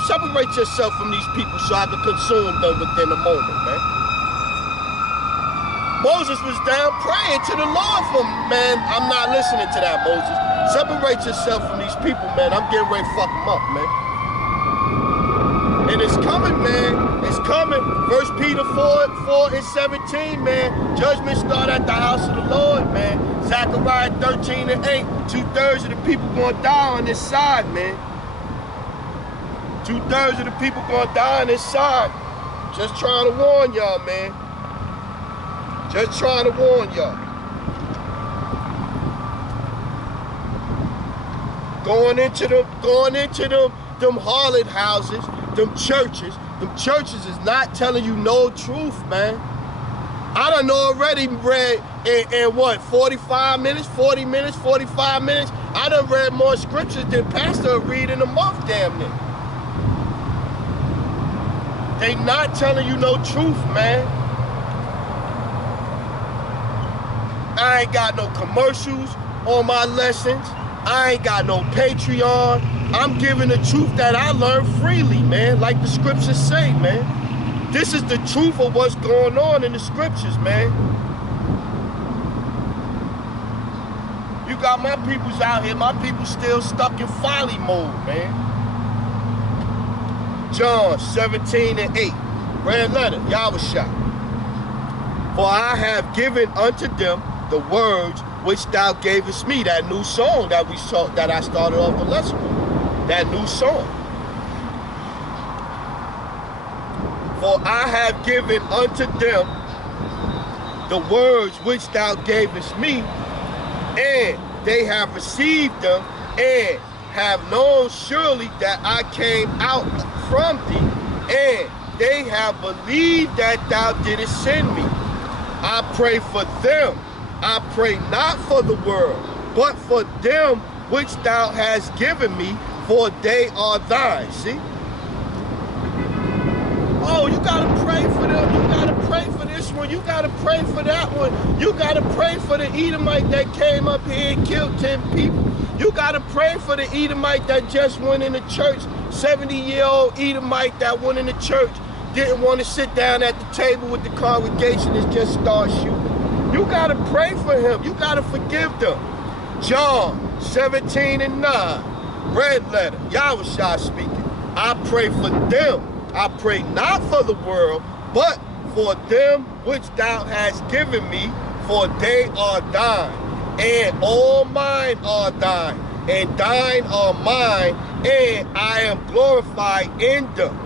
separate yourself from these people so I can consume them within a moment, man. Moses was down praying to the Lord for, man, I'm not listening to that, Moses. Separate yourself from these people, man. I'm getting ready to fuck them up, man. And it's coming, man. It's coming. 1 Peter 4:17, man. Judgment start at the house of the Lord, man. Zechariah 13:8. 2/3 of the people gonna die on this side, man. 2/3 of the people gonna die on this side. Just trying to warn y'all, man. Just trying to warn y'all. Going into them harlot houses, them churches is not telling you no truth, man. I done already read in what, 45 minutes, 40 minutes, 45 minutes? I done read more scriptures than Pastor read in a month, damn near. They not telling you no truth, man. I ain't got no commercials on my lessons. I ain't got no Patreon. I'm giving the truth that I learned freely, man, like the scriptures say, man. This is the truth of what's going on in the scriptures, man. You got my peoples out here. My people still stuck in folly mode, man. John 17:8. Red letter, Yahushua. For I have given unto them the words which thou gavest me. That new song that we saw, that I started off the lesson with. That new song. For I have given unto them the words which thou gavest me, and they have received them, and have known surely that I came out from thee, and they have believed that thou didst send me. I pray for them. I pray not for the world, but for them which thou hast given me, for they are thine. See? Oh, you gotta pray for them. You gotta pray for this one. You gotta pray for that one. You gotta pray for the Edomite that came up here and killed 10 people. You gotta pray for the Edomite that just went in the church. 70-year-old Edomite that went in the church, didn't want to sit down at the table with the congregation and just start shooting. You gotta pray for him. You gotta forgive them. John 17:9, red letter, Yahushua speaking. I pray for them. I pray not for the world, but for them which thou hast given me, for they are thine, and all mine are thine, and thine are mine, and I am glorified in them.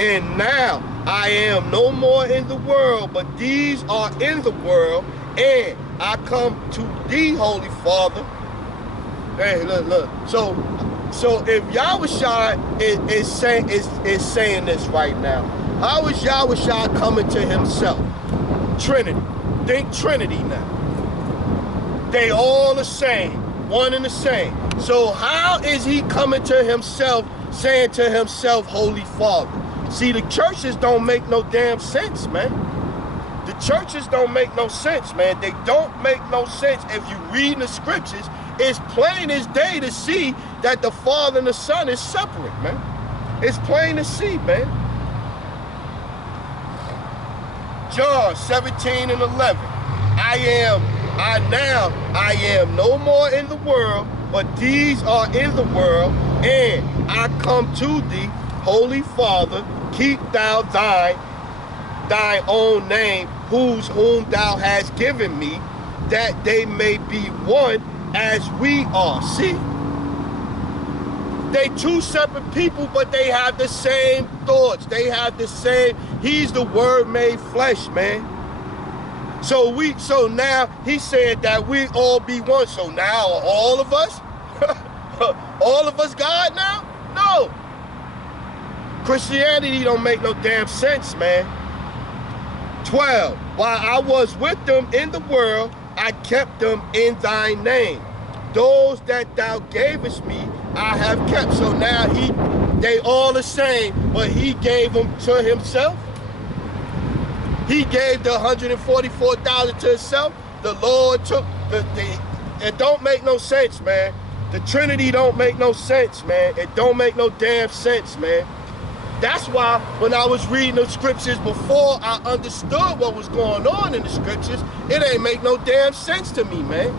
And now I am no more in the world, but these are in the world, and I come to thee, Holy Father. Hey, look. So if Yahushua is saying this right now, how is Yahushua coming to himself? Trinity. Think Trinity now. They all the same, one and the same. So how is he coming to himself, saying to himself, Holy Father? See, the churches don't make no damn sense, man. The churches don't make no sense, man. They don't make no sense. If you read the scriptures, it's plain as day to see that the Father and the Son is separate, man. It's plain to see, man. John 17:11. I am no more in the world, but these are in the world, and I come to thee, Holy Father, keep thou thine own name, whom thou hast given me, that they may be one as we are. See? They two separate people, but they have the same thoughts. They have the same, he's the word made flesh, man. So now he said that we all be one. So now all of us, all of us God now? No. Christianity don't make no damn sense, man. 12, while I was with them in the world, I kept them in thy name. Those that thou gavest me, I have kept. So now they all the same, but he gave them to himself. He gave the 144,000 to himself. The Lord took it don't make no sense, man. The Trinity don't make no sense, man. It don't make no damn sense, man. That's why when I was reading the scriptures before I understood what was going on in the scriptures, it ain't make no damn sense to me, man.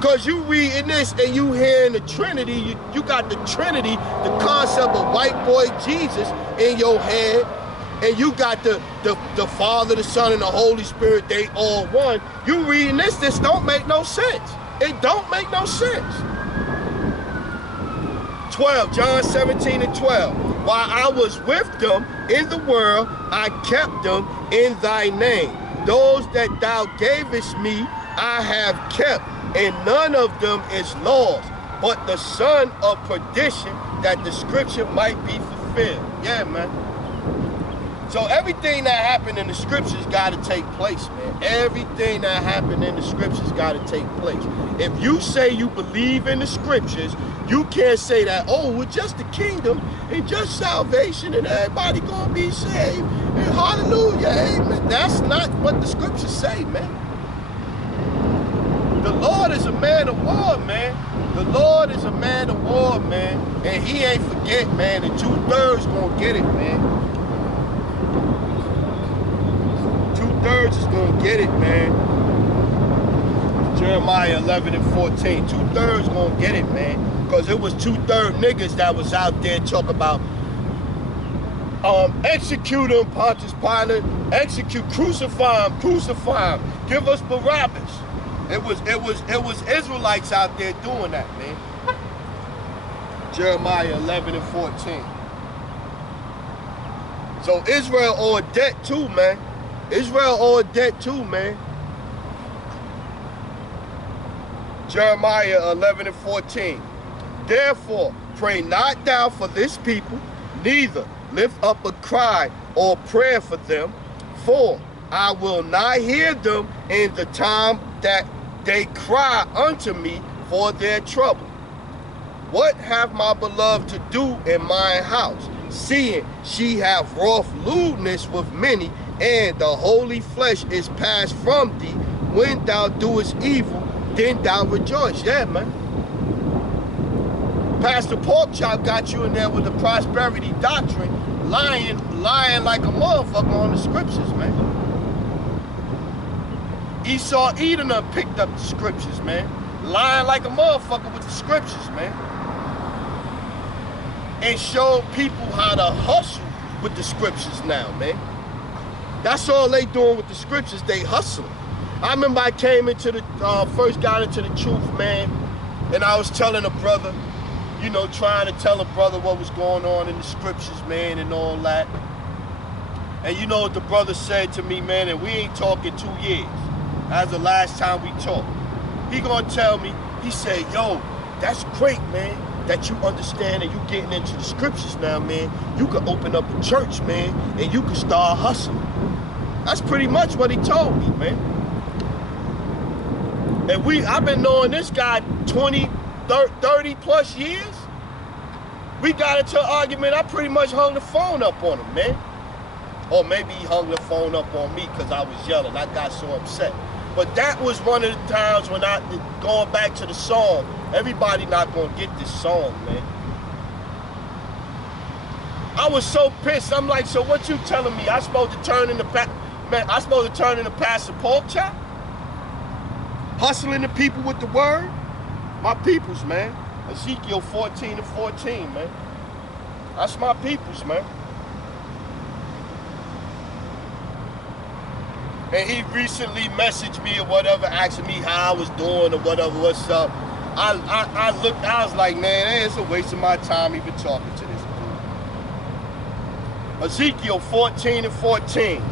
Because you reading this and you hearing the Trinity, you got the Trinity, the concept of white boy Jesus in your head, and you got the Father, the Son, and the Holy Spirit, they all one. You reading this don't make no sense. It don't make no sense. 12, John 17:12. While I was with them in the world, I kept them in thy name. Those that thou gavest me, I have kept, and none of them is lost, but the son of perdition, that the scripture might be fulfilled. Yeah, man. So everything that happened in the scriptures got to take place, man. Everything that happened in the scriptures got to take place. If you say you believe in the scriptures, you can't say that, oh, it's just the kingdom and just salvation and everybody gonna be saved and hallelujah, amen. That's not what the scriptures say, man. The Lord is a man of war, man. The Lord is a man of war, man. And he ain't forget, man, and 2/3 gonna get it, man. 2/3 is gonna get it, man. Jeremiah 11 and 14. 2/3 gonna get it, man. Because it was 2/3 niggas that was out there talking about execute him, Pontius Pilate, execute, crucify him, give us Barabbas. It was Israelites out there doing that, man. Jeremiah 11 and 14. So Israel owe a debt too, man. Israel owe a debt too, man. Jeremiah 11 and 14. Therefore, pray not thou for this people, neither lift up a cry or prayer for them, for I will not hear them in the time that they cry unto me for their trouble. What have my beloved to do in mine house, seeing she have wrought lewdness with many, and the holy flesh is passed from thee? When thou doest evil, then thou rejoice. Yeah, man. Pastor Porkchop got you in there with the prosperity doctrine, lying like a motherfucker on the scriptures, man. Esau Edom picked up the scriptures, man. Lying like a motherfucker with the scriptures, man. And showed people how to hustle with the scriptures now, man. That's all they doing with the scriptures, they hustling. I remember I came into the, first got into the truth, man, and I was telling a brother, you know, trying to tell a brother what was going on in the scriptures, man, and all that. And you know what the brother said to me, man, and we ain't talking 2 years. That's the last time we talked. He gonna tell me, he said, yo, that's great, man, that you understand and you getting into the scriptures now, man. You could open up a church, man, and you could start hustling. That's pretty much what he told me, man. And I've been knowing this guy 20, 30 plus years. We got into an argument, I pretty much hung the phone up on him, man. Or maybe he hung the phone up on me because I was yelling. I got so upset. But that was one of the times when going back to the song, everybody not gonna get this song, man. I was so pissed. I'm like, so what you telling me? I supposed to turn into Pastor Porkchop? Hustling the people with the word? My peoples, man. Ezekiel 14 and 14, man. That's my peoples, man. And he recently messaged me or whatever, asking me how I was doing or whatever, what's up. I looked, I was like, man, it's a waste of my time even talking to this dude. Ezekiel 14 and 14.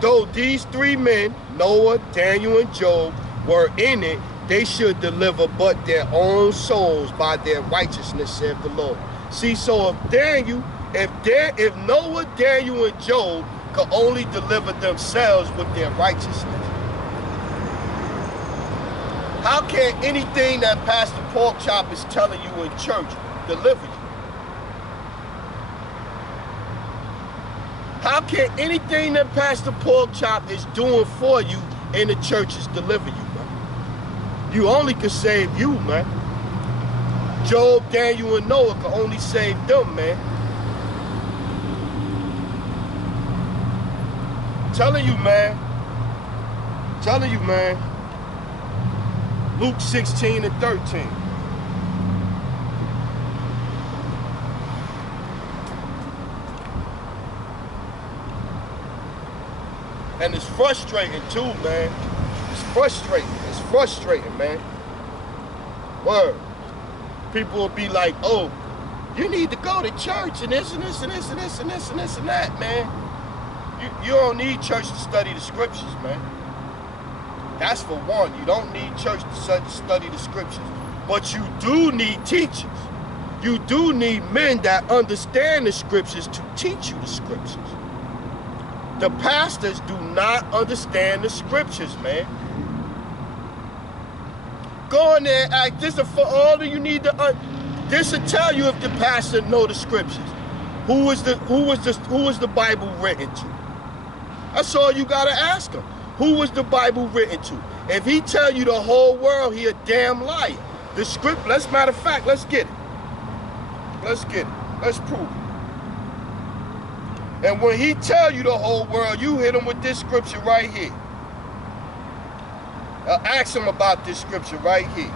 Though these three men, Noah, Daniel, and Job, were in it, they should deliver but their own souls by their righteousness, saith the Lord. See, so if Noah, Daniel, and Job could only deliver themselves with their righteousness, how can anything that Pastor Porkchop is telling you in church deliver you? How can anything that Pastor Porkchop is doing for you in the churches deliver you, man? You only can save you, man. Job, Daniel, and Noah can only save them, man. Telling you, man. Luke 16 and 13. And it's frustrating too, man. It's frustrating, man. Word. People will be like, oh, you need to go to church and this and this and this and this and this and this and that, man. You don't need church to study the scriptures, man. That's for one. You don't need church to study the scriptures. But you do need teachers. You do need men that understand the scriptures to teach you the scriptures. The pastors do not understand the scriptures, man. Go in there and act. This is for all that you need to. This will tell you if the pastor know the scriptures. Who was the Bible written to? That's all you gotta ask him. Who was the Bible written to? If he tell you the whole world, he a damn liar. The script. Matter of fact, let's get it. Let's prove it. And when he tell you the whole world, you hit him with this scripture right here. Ask him about this scripture right here.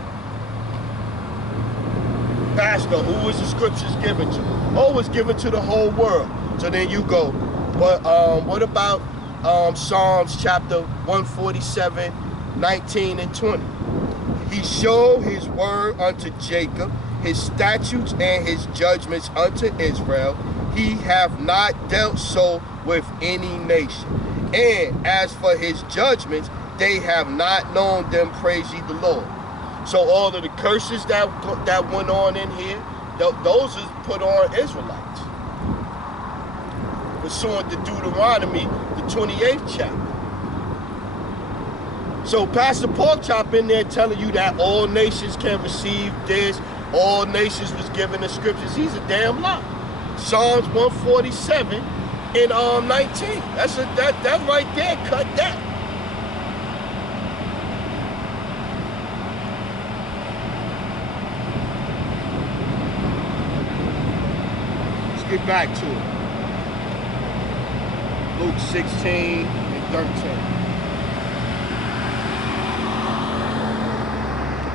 Pastor, who was the scriptures given to? Oh, it's given to the whole world. So then you go, but what about Psalms chapter 147, 19 and 20? He showed his word unto Jacob, his statutes and his judgments unto Israel. He hath not dealt so with any nation. And as for his judgments, they have not known them, praise ye the Lord. So all of the curses that went on in here, those is put on Israelites. Pursuant to Deuteronomy, the 28th chapter. So Pastor Porkchop in there telling you that all nations can receive this, all nations was given the scriptures. He's a damn lie. Psalms 147 and 19. That right there, cut that. Let's get back to it. Luke 16 and 13.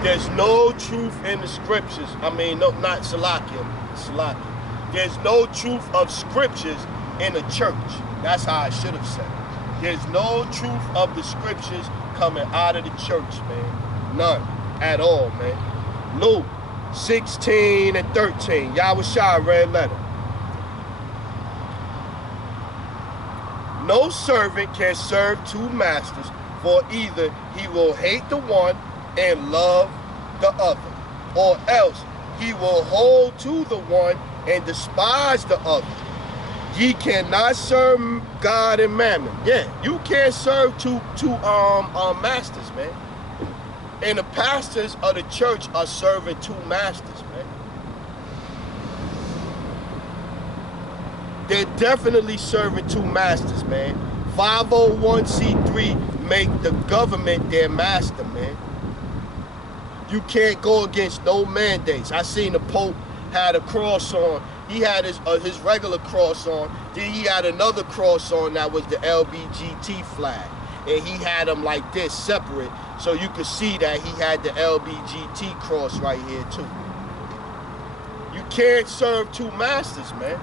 There's no truth in the scriptures. I mean, no, not Salakia. There's no truth of scriptures in the church. That's how I should have said it. There's no truth of the scriptures coming out of the church, man. None at all, man. Luke 16 and 13. Yahushua, red letter. No servant can serve two masters, for either he will hate the one and love the other, or else he will hold to the one and despise the other. Ye cannot serve God and mammon. Yeah, you can't serve two masters, man. And the pastors of the church are serving two masters, man. They're definitely serving two masters, man. 501c3 make the government their master, man. You can't go against no mandates. I seen the Pope had a cross on. He had his regular cross on. Then he had another cross on that was the LBGT flag. And he had them like this, separate. So you could see that he had the LBGT cross right here too. You can't serve two masters, man.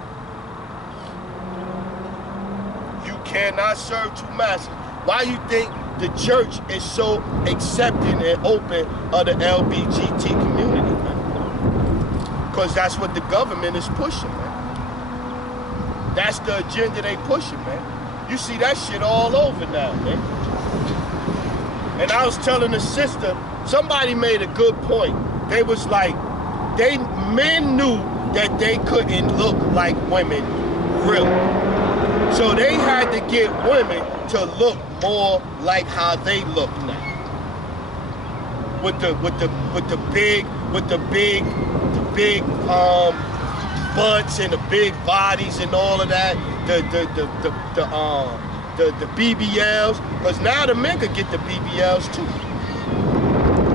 You cannot serve two masters. Why you think the church is so accepting and open of the LBGT community, man? Because that's what the government is pushing, man. That's the agenda they pushing, man. You see that shit all over now, man. And I was telling the sister, somebody made a good point. They was like, men knew that they couldn't look like women, really. So they had to get women to look more like how they look now. With the big butts and the big bodies and all of that. The BBLs, because now the men could get the BBLs too.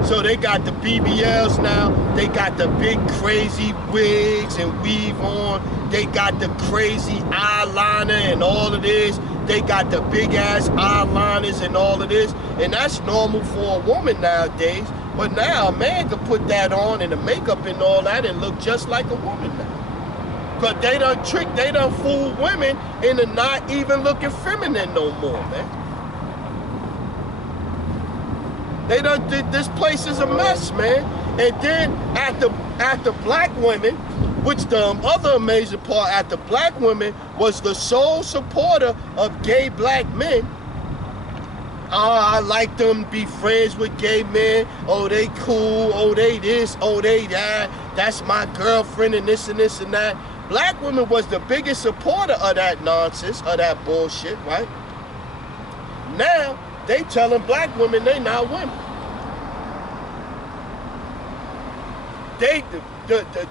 So they got the BBLs now. They got the big crazy wigs and weave on. They got the crazy eyeliner and all of this. They got the big ass eyeliners and all of this. And that's normal for a woman nowadays. But now a man could put that on and the makeup and all that and look just like a woman now. Because they done fool women into not even looking feminine no more, man. This place is a mess, man. And then after black women, which the other amazing part, after black women was the sole supporter of gay black men. I like them to be friends with gay men. Oh, they cool. Oh, they this. Oh, they that. That's my girlfriend and this and this and that. Black women was the biggest supporter of that nonsense, of that bullshit, right? Now, they telling black women they not women. The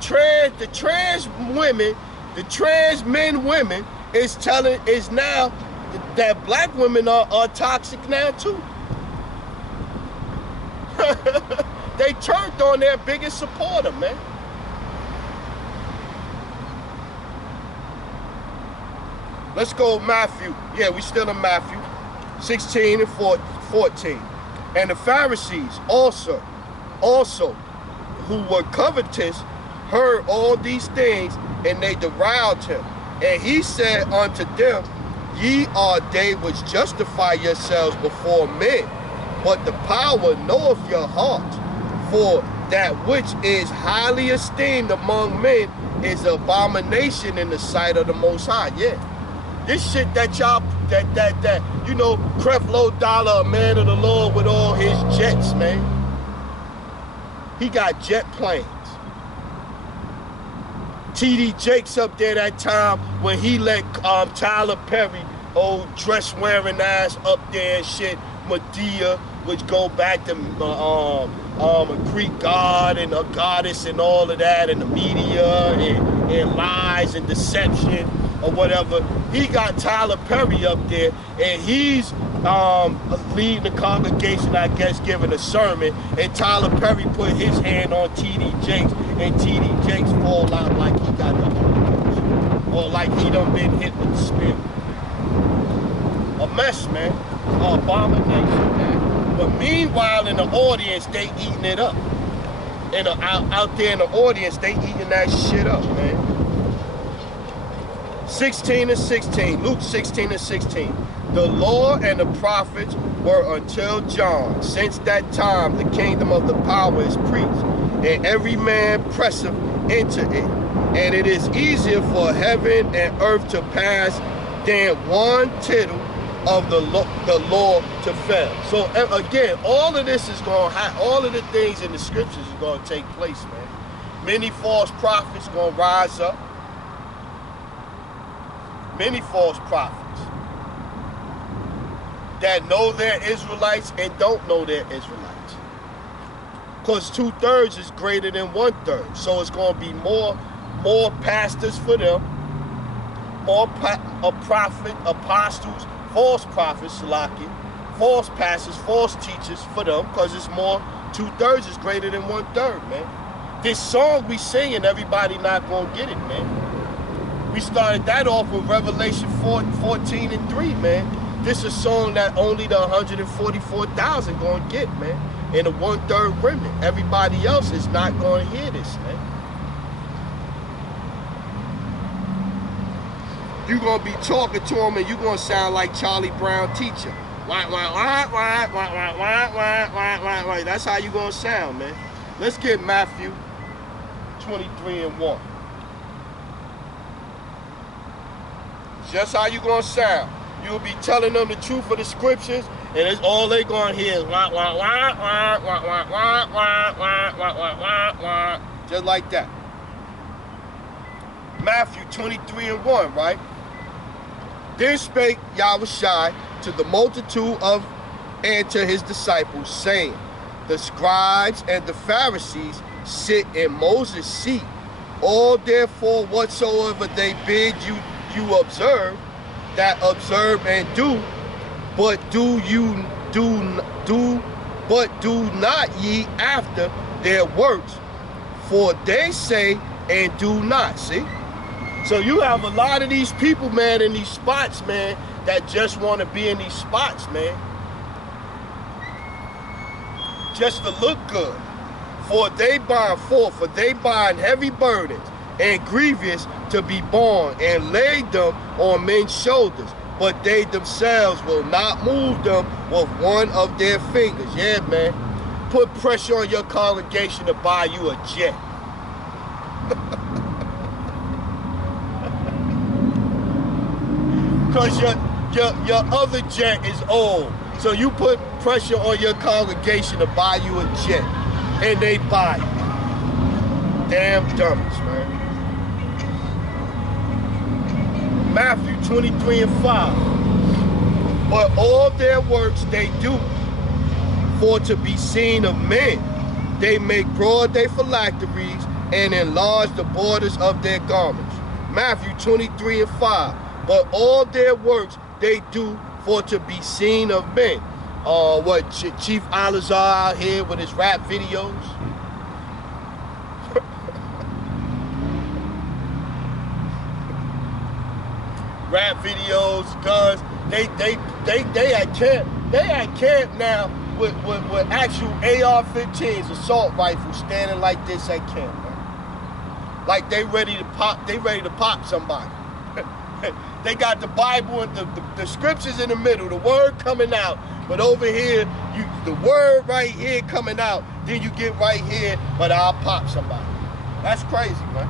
trans women, the trans men women is now that black women are toxic now too. They turned on their biggest supporter, man. Let's go Matthew. Yeah, we still in Matthew 16 and 14. And the Pharisees also, who were covetous, heard all these things, and they derided him. And he said unto them, Ye are they which justify yourselves before men, but the power knoweth your heart. For that which is highly esteemed among men is abomination in the sight of the Most High. Yeah. This shit that y'all, you know, Creflo Dollar, a man of the Lord with all his jets, man. He got jet planes. T.D. Jakes up there that time when he let Tyler Perry, old dress-wearing ass, up there and shit, Medea, which go back to a Greek god and a goddess and all of that, and the media and lies and deception or whatever. He got Tyler Perry up there, and he's leading the congregation, I guess, giving a sermon, and Tyler Perry put his hand on T.D. Jakes, and T.D. Jakes fall out like he got the Holy Ghost, or like he done been hit with the spirit. A mess, man. An abomination, man. But meanwhile, in the audience, they eating it up. And out there in the audience, they eating that shit up, man. 16 and 16, Luke 16 and 16. The law and the prophets were until John. Since that time, the kingdom of the power is preached, and every man presseth into it. And it is easier for heaven and earth to pass than one tittle of the law to fail. So again, all of this is going to happen. All of the things in the scriptures is going to take place, man. Many false prophets going to rise up. Many false prophets that know they're Israelites and don't know they're Israelites. Because 2/3 is greater than 1/3. So it's going to be more pastors for them, more prophet, apostles, false prophets, false pastors, false teachers for them, because it's more, 2/3 is greater than 1/3, man. This song we singing, everybody not going to get it, man. We started that off with Revelation 14 and 3, man. This is a song that only the 144,000 going to get, man. And the 1/3 remnant. Everybody else is not going to hear this, man. You're going to be talking to them and you're going to sound like Charlie Brown teacher. That's how you're going to sound, man. Let's get Matthew 23 and 1. Just how you gonna sound. You'll be telling them the truth of the scriptures, and it's all they gonna hear is wah, wah, wah, wah, wah, wah, wah, wah, wah, wah, wah, wah, just like that. Matthew 23 and 1, right? Then spake Yahushua to the multitude and to his disciples, saying, The scribes and the Pharisees sit in Moses' seat. All therefore whatsoever they bid you observe, that observe and do, but do not ye after their works, for they say and do not. See? So you have a lot of these people, man, in these spots, man, that just want to be in these spots, man, just to look good. For they bind heavy burdens and grievous to be borne, and lay them on men's shoulders, but they themselves will not move them with one of their fingers. Yeah, man. Put pressure on your congregation to buy you a jet. Because your other jet is old. So you put pressure on your congregation to buy you a jet. And they buy it. Damn dummies, man. Matthew 23 and 5. But all their works they do for to be seen of men. They make broad their phylacteries and enlarge the borders of their garments. Matthew 23 and 5. But all their works they do for to be seen of men. Chief Alizar out here with his rap videos? Rap videos, guns. They at camp. They at camp now with actual AR-15s, assault rifles, standing like this at camp, man. Like they ready to pop somebody. They got the Bible and the scriptures in the middle, the word coming out. But over here, the word right here coming out, then you get right here, but I'll pop somebody. That's crazy, man.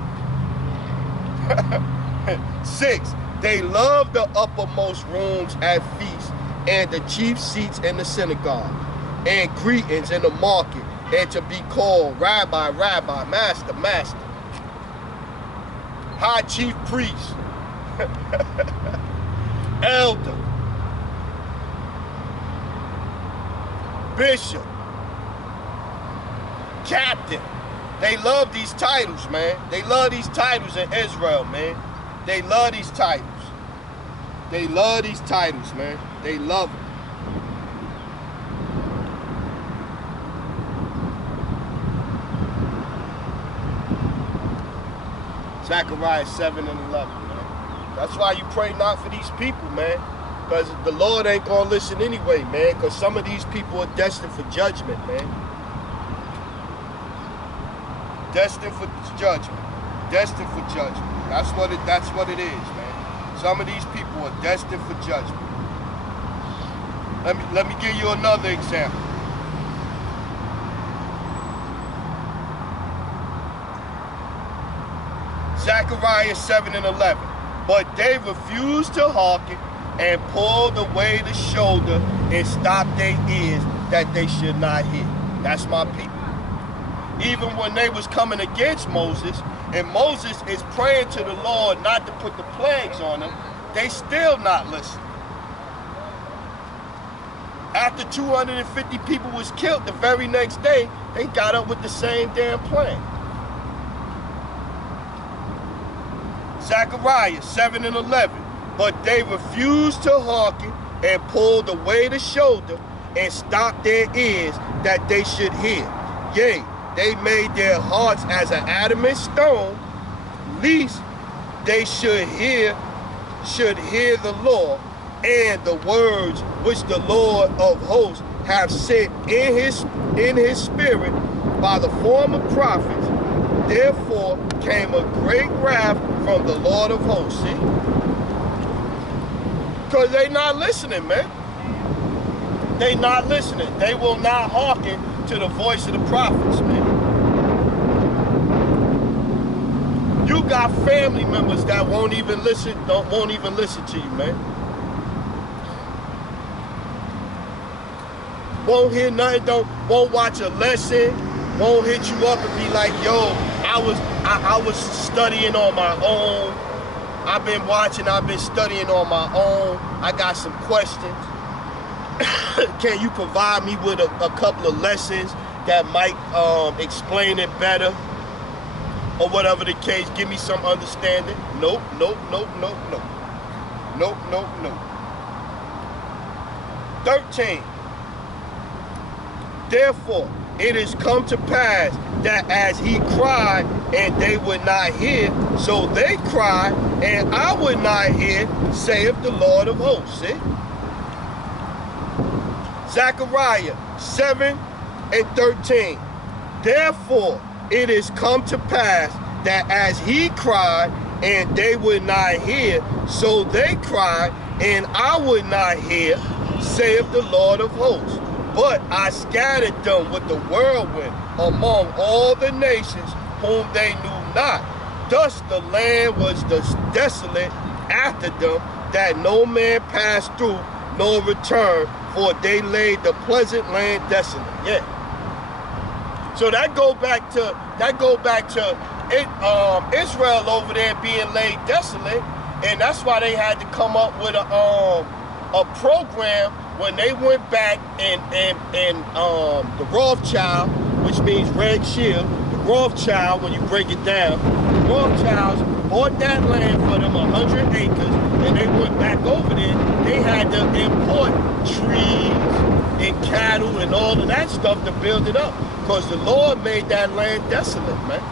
6, they love the uppermost rooms at feasts and the chief seats in the synagogue and greetings in the market and to be called Rabbi, Rabbi, Master, Master, High Chief Priest, Elder, Bishop, Captain. They love these titles, man. They love these titles in Israel, man. They love these titles. They love these titles, man. They love them. Zechariah 7 and 11, man. That's why you pray not for these people, man. Because the Lord ain't going to listen anyway, man. Because some of these people are destined for judgment, man. Destined for judgment. Destined for judgment. That's what it is, man. Some of these people are destined for judgment. Let me give you another example. Zechariah 7 and 11. But they refused to hearken and pulled away the shoulder and stopped their ears that they should not hear. That's my people. Even when they was coming against Moses, and Moses is praying to the Lord not to put the plagues on them, they still not listening. After 250 people was killed, the very next day, they got up with the same damn plan. Zechariah 7 and 11. But they refused to hearken and pulled away the shoulder and stopped their ears that they should hear. Yea, they made their hearts as an adamant stone, lest they should hear the law and the words which the Lord of hosts have sent in his spirit by the form of prophets. Therefore came a great wrath from the Lord of hosts. See? Because they not listening, man. They not listening. They will not hearken to the voice of the prophets, man. You got family members that won't even listen to you, man. Won't hear nothing, won't watch a lesson, won't hit you up and be like, yo, I was studying on my own. I've been studying on my own. I got some questions. Can you provide me with a couple of lessons that might explain it better? Or whatever the case, give me some understanding. Nope, nope, nope, nope, nope. Nope, nope, nope. 13. Therefore, it is come to pass that as he cried and they would not hear, so they cried and I would not hear, saith the Lord of hosts. See? Zechariah 7 and 13. Therefore, it is come to pass that as he cried and they would not hear, so they cried and I would not hear, saith the Lord of hosts. But I scattered them with the whirlwind among all the nations whom they knew not. Thus the land was desolate after them, that no man passed through nor returned, for they laid the pleasant land desolate. Yeah. So that go back to Israel over there being laid desolate, and that's why they had to come up with a program when they went back and the Rothschild, which means red shield, the Rothschild, when you break it down, the Rothschilds bought that land for them 100 acres, and they went back over there. They had to import trees and cattle and all of that stuff to build it up, because the Lord made that land desolate, man.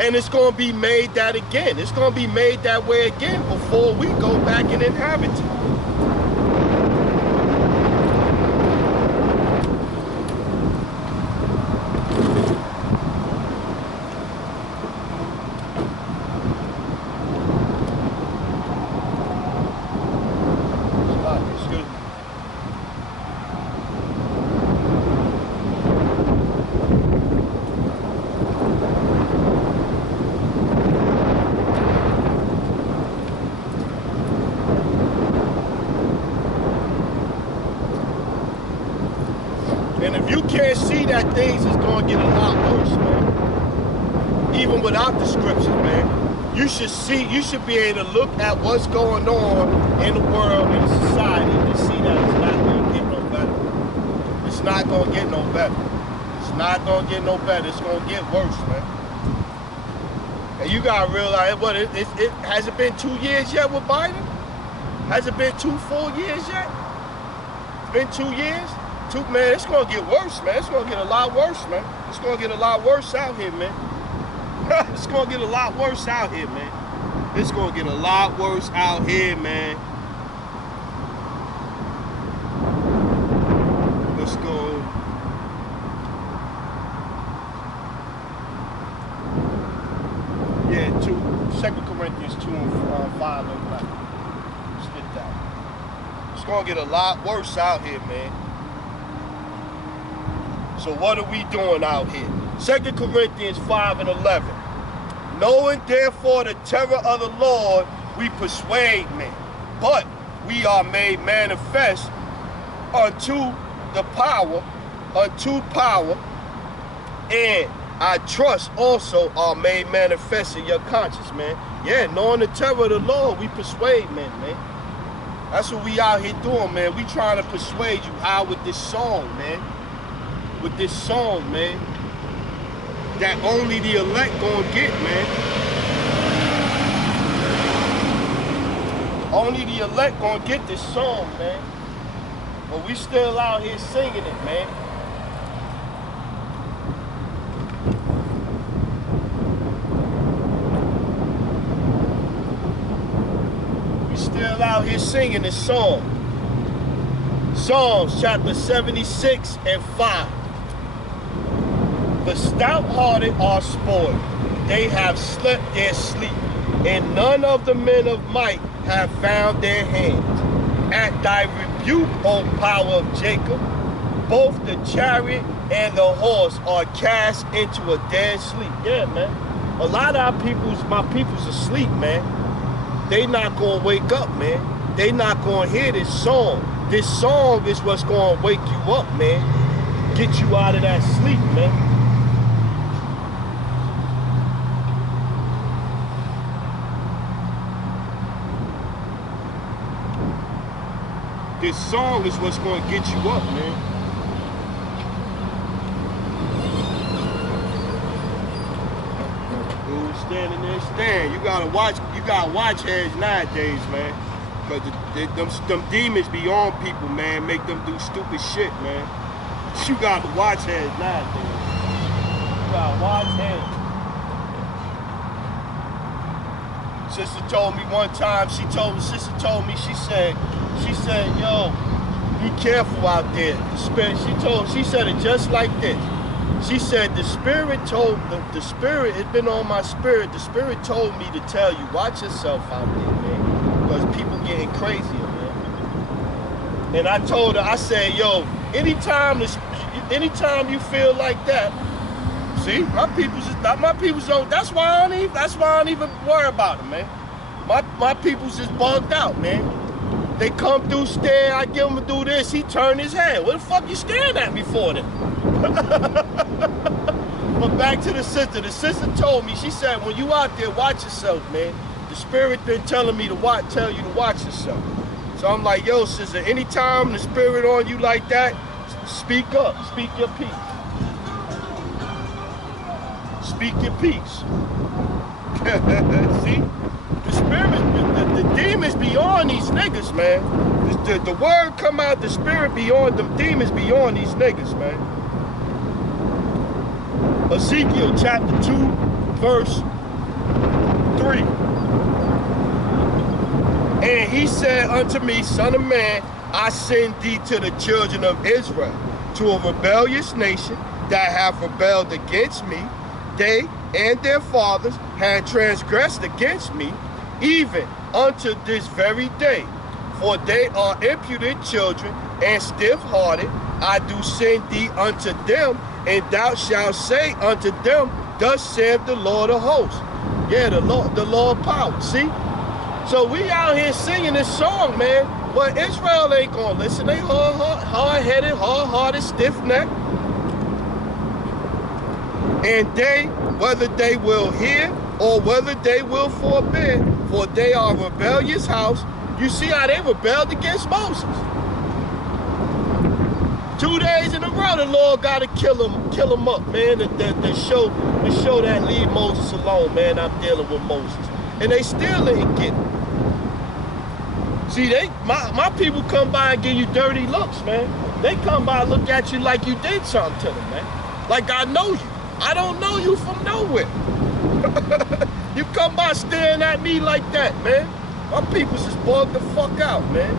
And it's going to be made that again. It's going to be made that way again before we go back and inhabit it. can't see that things is gonna get a lot worse, man. Even without the scriptures, man. You should be able to look at what's going on in the world, in society, and see that it's not gonna get no better. It's not gonna get no better. It's not gonna get no better. It's gonna get worse, man. And you gotta realize, what, it has it been 2 years yet with Biden? Has it been 2 full years yet? It's been 2 years? Man, it's gonna get worse, man. It's gonna get a lot worse, man. It's gonna get a lot worse out here, man. It's gonna get a lot worse out here, man. It's gonna get a lot worse out here, man. Let's go. Yeah, 2 Corinthians 2 and 5 and 11. Let's get that. It's gonna get a lot worse out here, man. So what are we doing out here? 2 Corinthians 5 and 11. Knowing therefore the terror of the Lord, we persuade men. But we are made manifest unto power, and I trust also are made manifest in your conscience, man. Yeah, knowing the terror of the Lord, we persuade men, man. That's what we out here doing, man. We trying to persuade you how with this song, man. With this song, man, that only the elect gonna get, man. Only the elect gonna get this song, man. But we still out here singing it, man. We still out here singing this song. Psalms chapter 76 and 5. The stout-hearted are spoiled. They have slept their sleep, and none of the men of might have found their hands. At thy rebuke, O power of Jacob, both the chariot and the horse are cast into a dead sleep. Yeah, man. A lot of my people's asleep, man. They not gonna wake up, man. They not gonna hear this song. This song is what's gonna wake you up, man. Get you out of that sleep, man. This song is what's going to get you up, man. Who's standing there? Stand. You gotta watch heads nowadays, man. Cause them demons be on people, man. Make them do stupid shit, man. You gotta watch heads nowadays. You gotta watch heads. Sister told me one time, she said, yo, be careful out there. She said it just like this. She said, the spirit it's been on my spirit. The spirit told me to tell you, watch yourself out there, man. Because people getting crazier, man. And I told her, I said, yo, anytime you feel like that, see, my people's don't. That's why I don't even worry about it, man. My people's just bugged out, man. They come through, stare. I give him to do this. He turn his head. What the fuck you staring at me for then? But back to the sister. The sister told me. She said, when you out there, watch yourself, man. The spirit been telling me to tell you to watch yourself. So I'm like, yo, sister. Anytime the spirit on you like that, speak up. Speak your piece. Speak your piece. See? The spirit, the demons beyond these niggas, man. The word come out, the spirit beyond them demons beyond these niggas, man. Ezekiel chapter 2, verse 3. And he said unto me, Son of man, I send thee to the children of Israel, to a rebellious nation that have rebelled against me. They and their fathers had transgressed against me, even unto this very day. For they are impudent children and stiff-hearted. I do send thee unto them, and thou shalt say unto them, Thus saith the Lord of hosts. Yeah, the Lord power. See? So we out here singing this song, man. But Israel ain't gonna listen. They hard-headed, hard-hearted, stiff-necked. And they, whether they will hear or whether they will forbear, for they are a rebellious house. You see how they rebelled against Moses. 2 days in a row, the Lord got to kill them up, man. The show that leave Moses alone, man. I'm dealing with Moses, and they still didn't get it. See, my people come by and give you dirty looks, man. They come by and look at you like you did something to them, man. Like I know you. I don't know you from nowhere. You come by staring at me like that, man. My people just bugged the fuck out, man.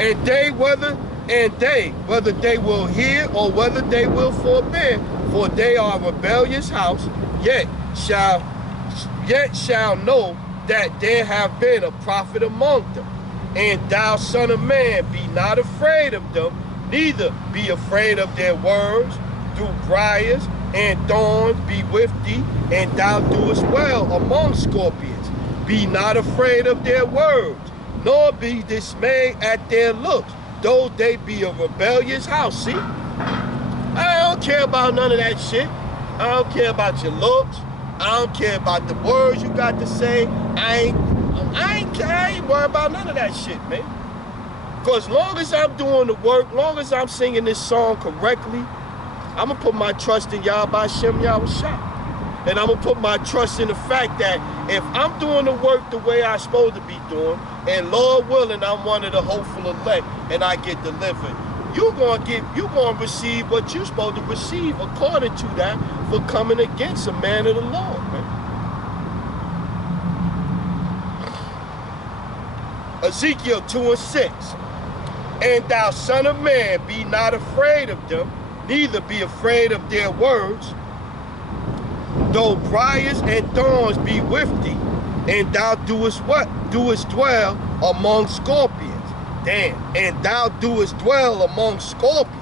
And they, whether they will hear or whether they will forbear, for they are a rebellious house, yet shall know that there have been a prophet among them. And thou, son of man, be not afraid of them, neither be afraid of their words. Do briars and thorns be with thee, and thou doest well among scorpions. Be not afraid of their words, nor be dismayed at their looks, though they be a rebellious house. See? I don't care about none of that shit. I don't care about your looks. I don't care about the words you got to say. I ain't worried about none of that shit, man. Because long as I'm doing the work, long as I'm singing this song correctly, I'm going to put my trust in Yahweh Shem Yahushua. And I'm going to put my trust in the fact that if I'm doing the work the way I'm supposed to be doing, and Lord willing, I'm one of the hopeful elect, and I get delivered, you're going to receive what you're supposed to receive according to that for coming against a man of the Lord, man. Ezekiel 2:6. And thou, son of man, be not afraid of them, neither be afraid of their words, though briars and thorns be with thee, and thou doest what? Doest dwell among scorpions. Damn. And thou doest dwell among scorpions.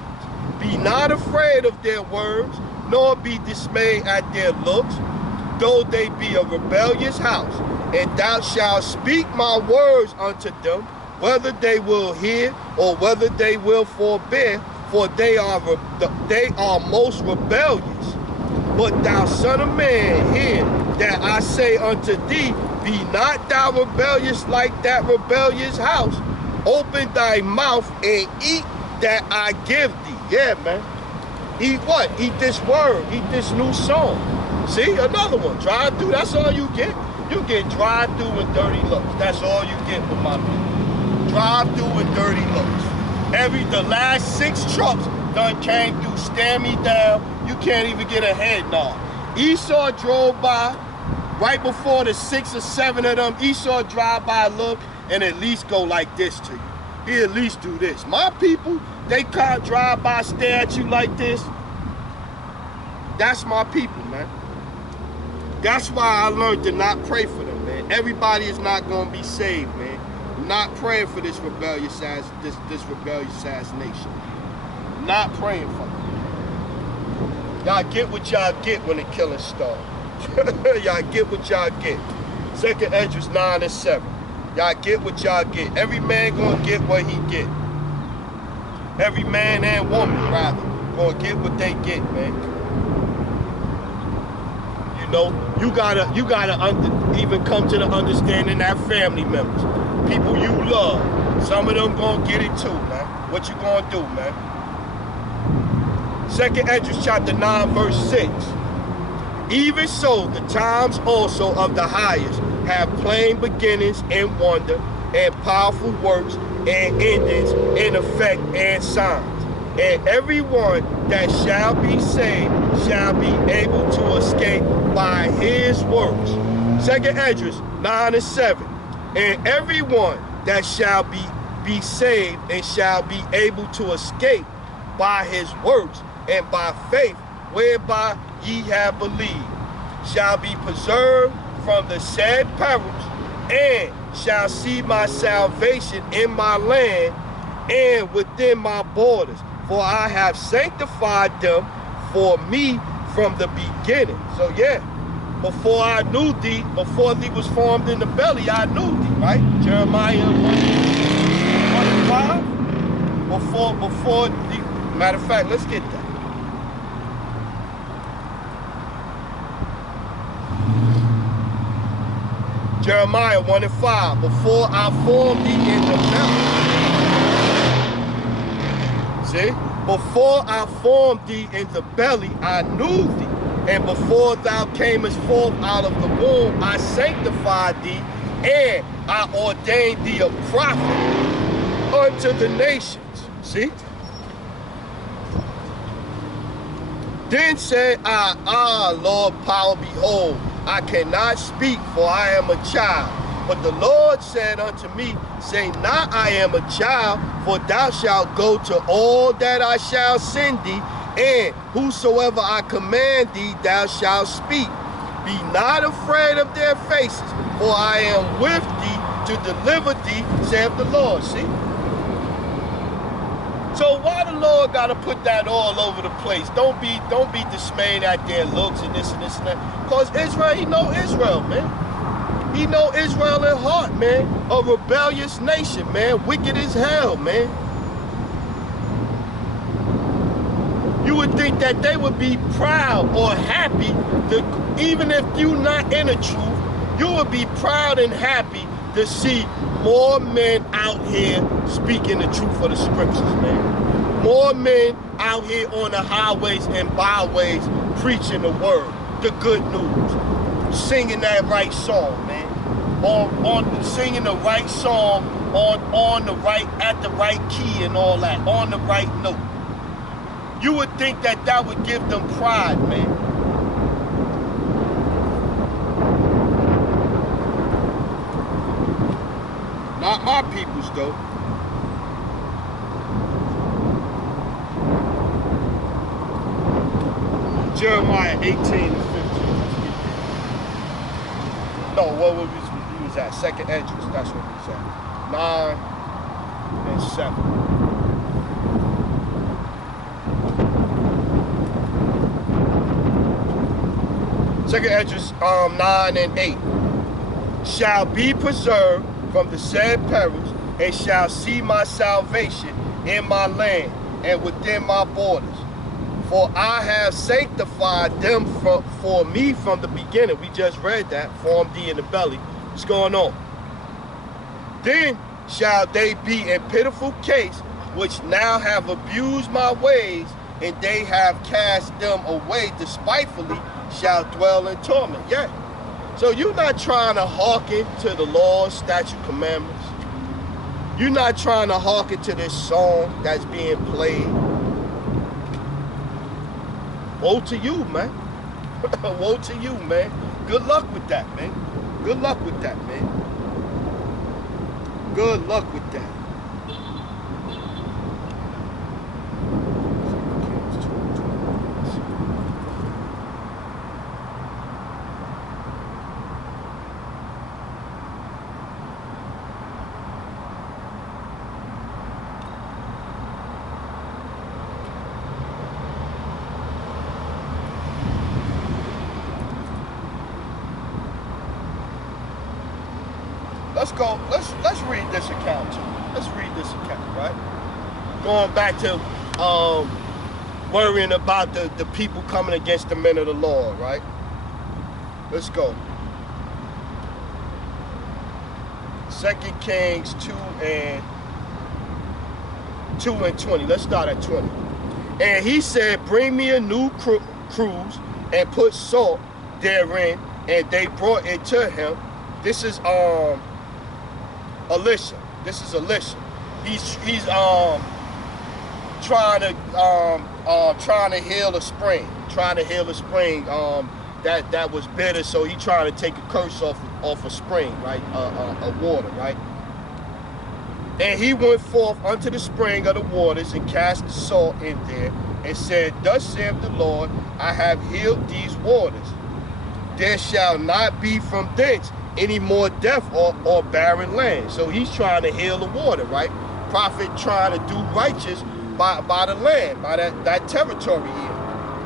Be not afraid of their words, nor be dismayed at their looks, though they be a rebellious house. And thou shalt speak my words unto them, whether they will hear or whether they will forbear, for they are most rebellious. But thou, son of man, hear that I say unto thee, be not thou rebellious like that rebellious house. Open thy mouth and eat that I give thee. Yeah, man. Eat what? Eat this word. Eat this new song. See, another one. Drive through. That's all you get. You get drive through and dirty looks. That's all you get with my people. Drive through and dirty looks. The last 6 trucks done came through, stare me down. You can't even get a head nod. Esau drove by right before the 6 or 7 of them. Esau drive by, look, and at least go like this to you. He at least do this. My people, they can't drive by, stare at you like this. That's my people, man. That's why I learned to not pray for them, man. Everybody is not gonna be saved, man. I'm not praying for this rebellious assassination. I'm not praying for them. Y'all get what y'all get when the killing starts. Y'all get what y'all get. 2nd Esdras 9:7. Y'all get what y'all get. Every man gonna get what he get. Every man and woman, rather, gonna get what they get, man. You know, you gotta even come to the understanding that family members, people you love, some of them gonna get it too, man. What you gonna do, man? 2nd Esdras chapter 9, verse 6. Even so, the times also of the highest have plain beginnings and wonder, and powerful works, and endings, and effect, and signs. And everyone that shall be saved shall be able to escape by his works. 2nd Esdras 9:7. And everyone that shall be saved and shall be able to escape by his works and by faith whereby ye have believed, shall be preserved from the said perils, and shall see my salvation in my land and within my borders. For I have sanctified them for me from the beginning. So yeah, before I knew thee, before thee was formed in the belly, I knew thee, right? Jeremiah 1:5. Before thee, matter of fact, let's get that. Jeremiah 1 and 5. Before I formed thee in the belly. See? Before I formed thee in the belly, I knew thee. And before thou camest forth out of the womb, I sanctified thee, and I ordained thee a prophet unto the nations. See? Then said I, Lord, power, behold, I cannot speak, for I am a child. But the Lord said unto me, say not I am a child, for thou shalt go to all that I shall send thee, and whosoever I command thee, thou shalt speak. Be not afraid of their faces, for I am with thee to deliver thee, saith the Lord. See? So why the Lord gotta put that all over the place? Don't be dismayed at their looks and this and this and that. Because Israel, he know Israel, man. He know Israel in heart, man. A rebellious nation, man. Wicked as hell, man. You would think that they would be proud or happy, that even if you're not in the truth, you would be proud and happy to see more men out here speaking the truth of the scriptures, man. More men out here on the highways and byways preaching the word, the good news, singing that right song, man. Singing the right song on the right, at the right key and all that, on the right note. You would think that that would give them pride, man. Not my peoples, though. Jeremiah 18 and 15. No, what was we was at? Second entrance, that's what we was at. 9 and 7. Second entrance, 9 and 8. Shall be preserved from the said perils, and shall see my salvation in my land and within my borders. For I have sanctified them for me from the beginning. We just read that, formed thee in the belly. What's going on? Then shall they be in pitiful case, which now have abused my ways, and they have cast them away despitefully, shall dwell in torment. Yeah. So you're not trying to hearken to the laws, statute, commandments. You're not trying to hearken to this song that's being played. Woe to you, man. Woe to you, man. Good luck with that, man. Good luck with that, man. Good luck with that. Let's read this account too. Let's read this account, right? Going back to worrying about the people coming against the men of the Lord, right? Let's go. 2 Kings 2 and 20. Let's start at 20. And he said, bring me a new cruse and put salt therein, and they brought it to him. This is Elisha. This is Elisha. He's trying to heal a spring. Trying to heal a spring that was bitter. So he trying to take a curse off a spring, right? A water, right? And he went forth unto the spring of the waters and cast the salt in there and said, thus saith the Lord, I have healed these waters. There shall not be from thence any more death or barren land. So he's trying to heal the water, right? Prophet trying to do righteous by the land, by that territory he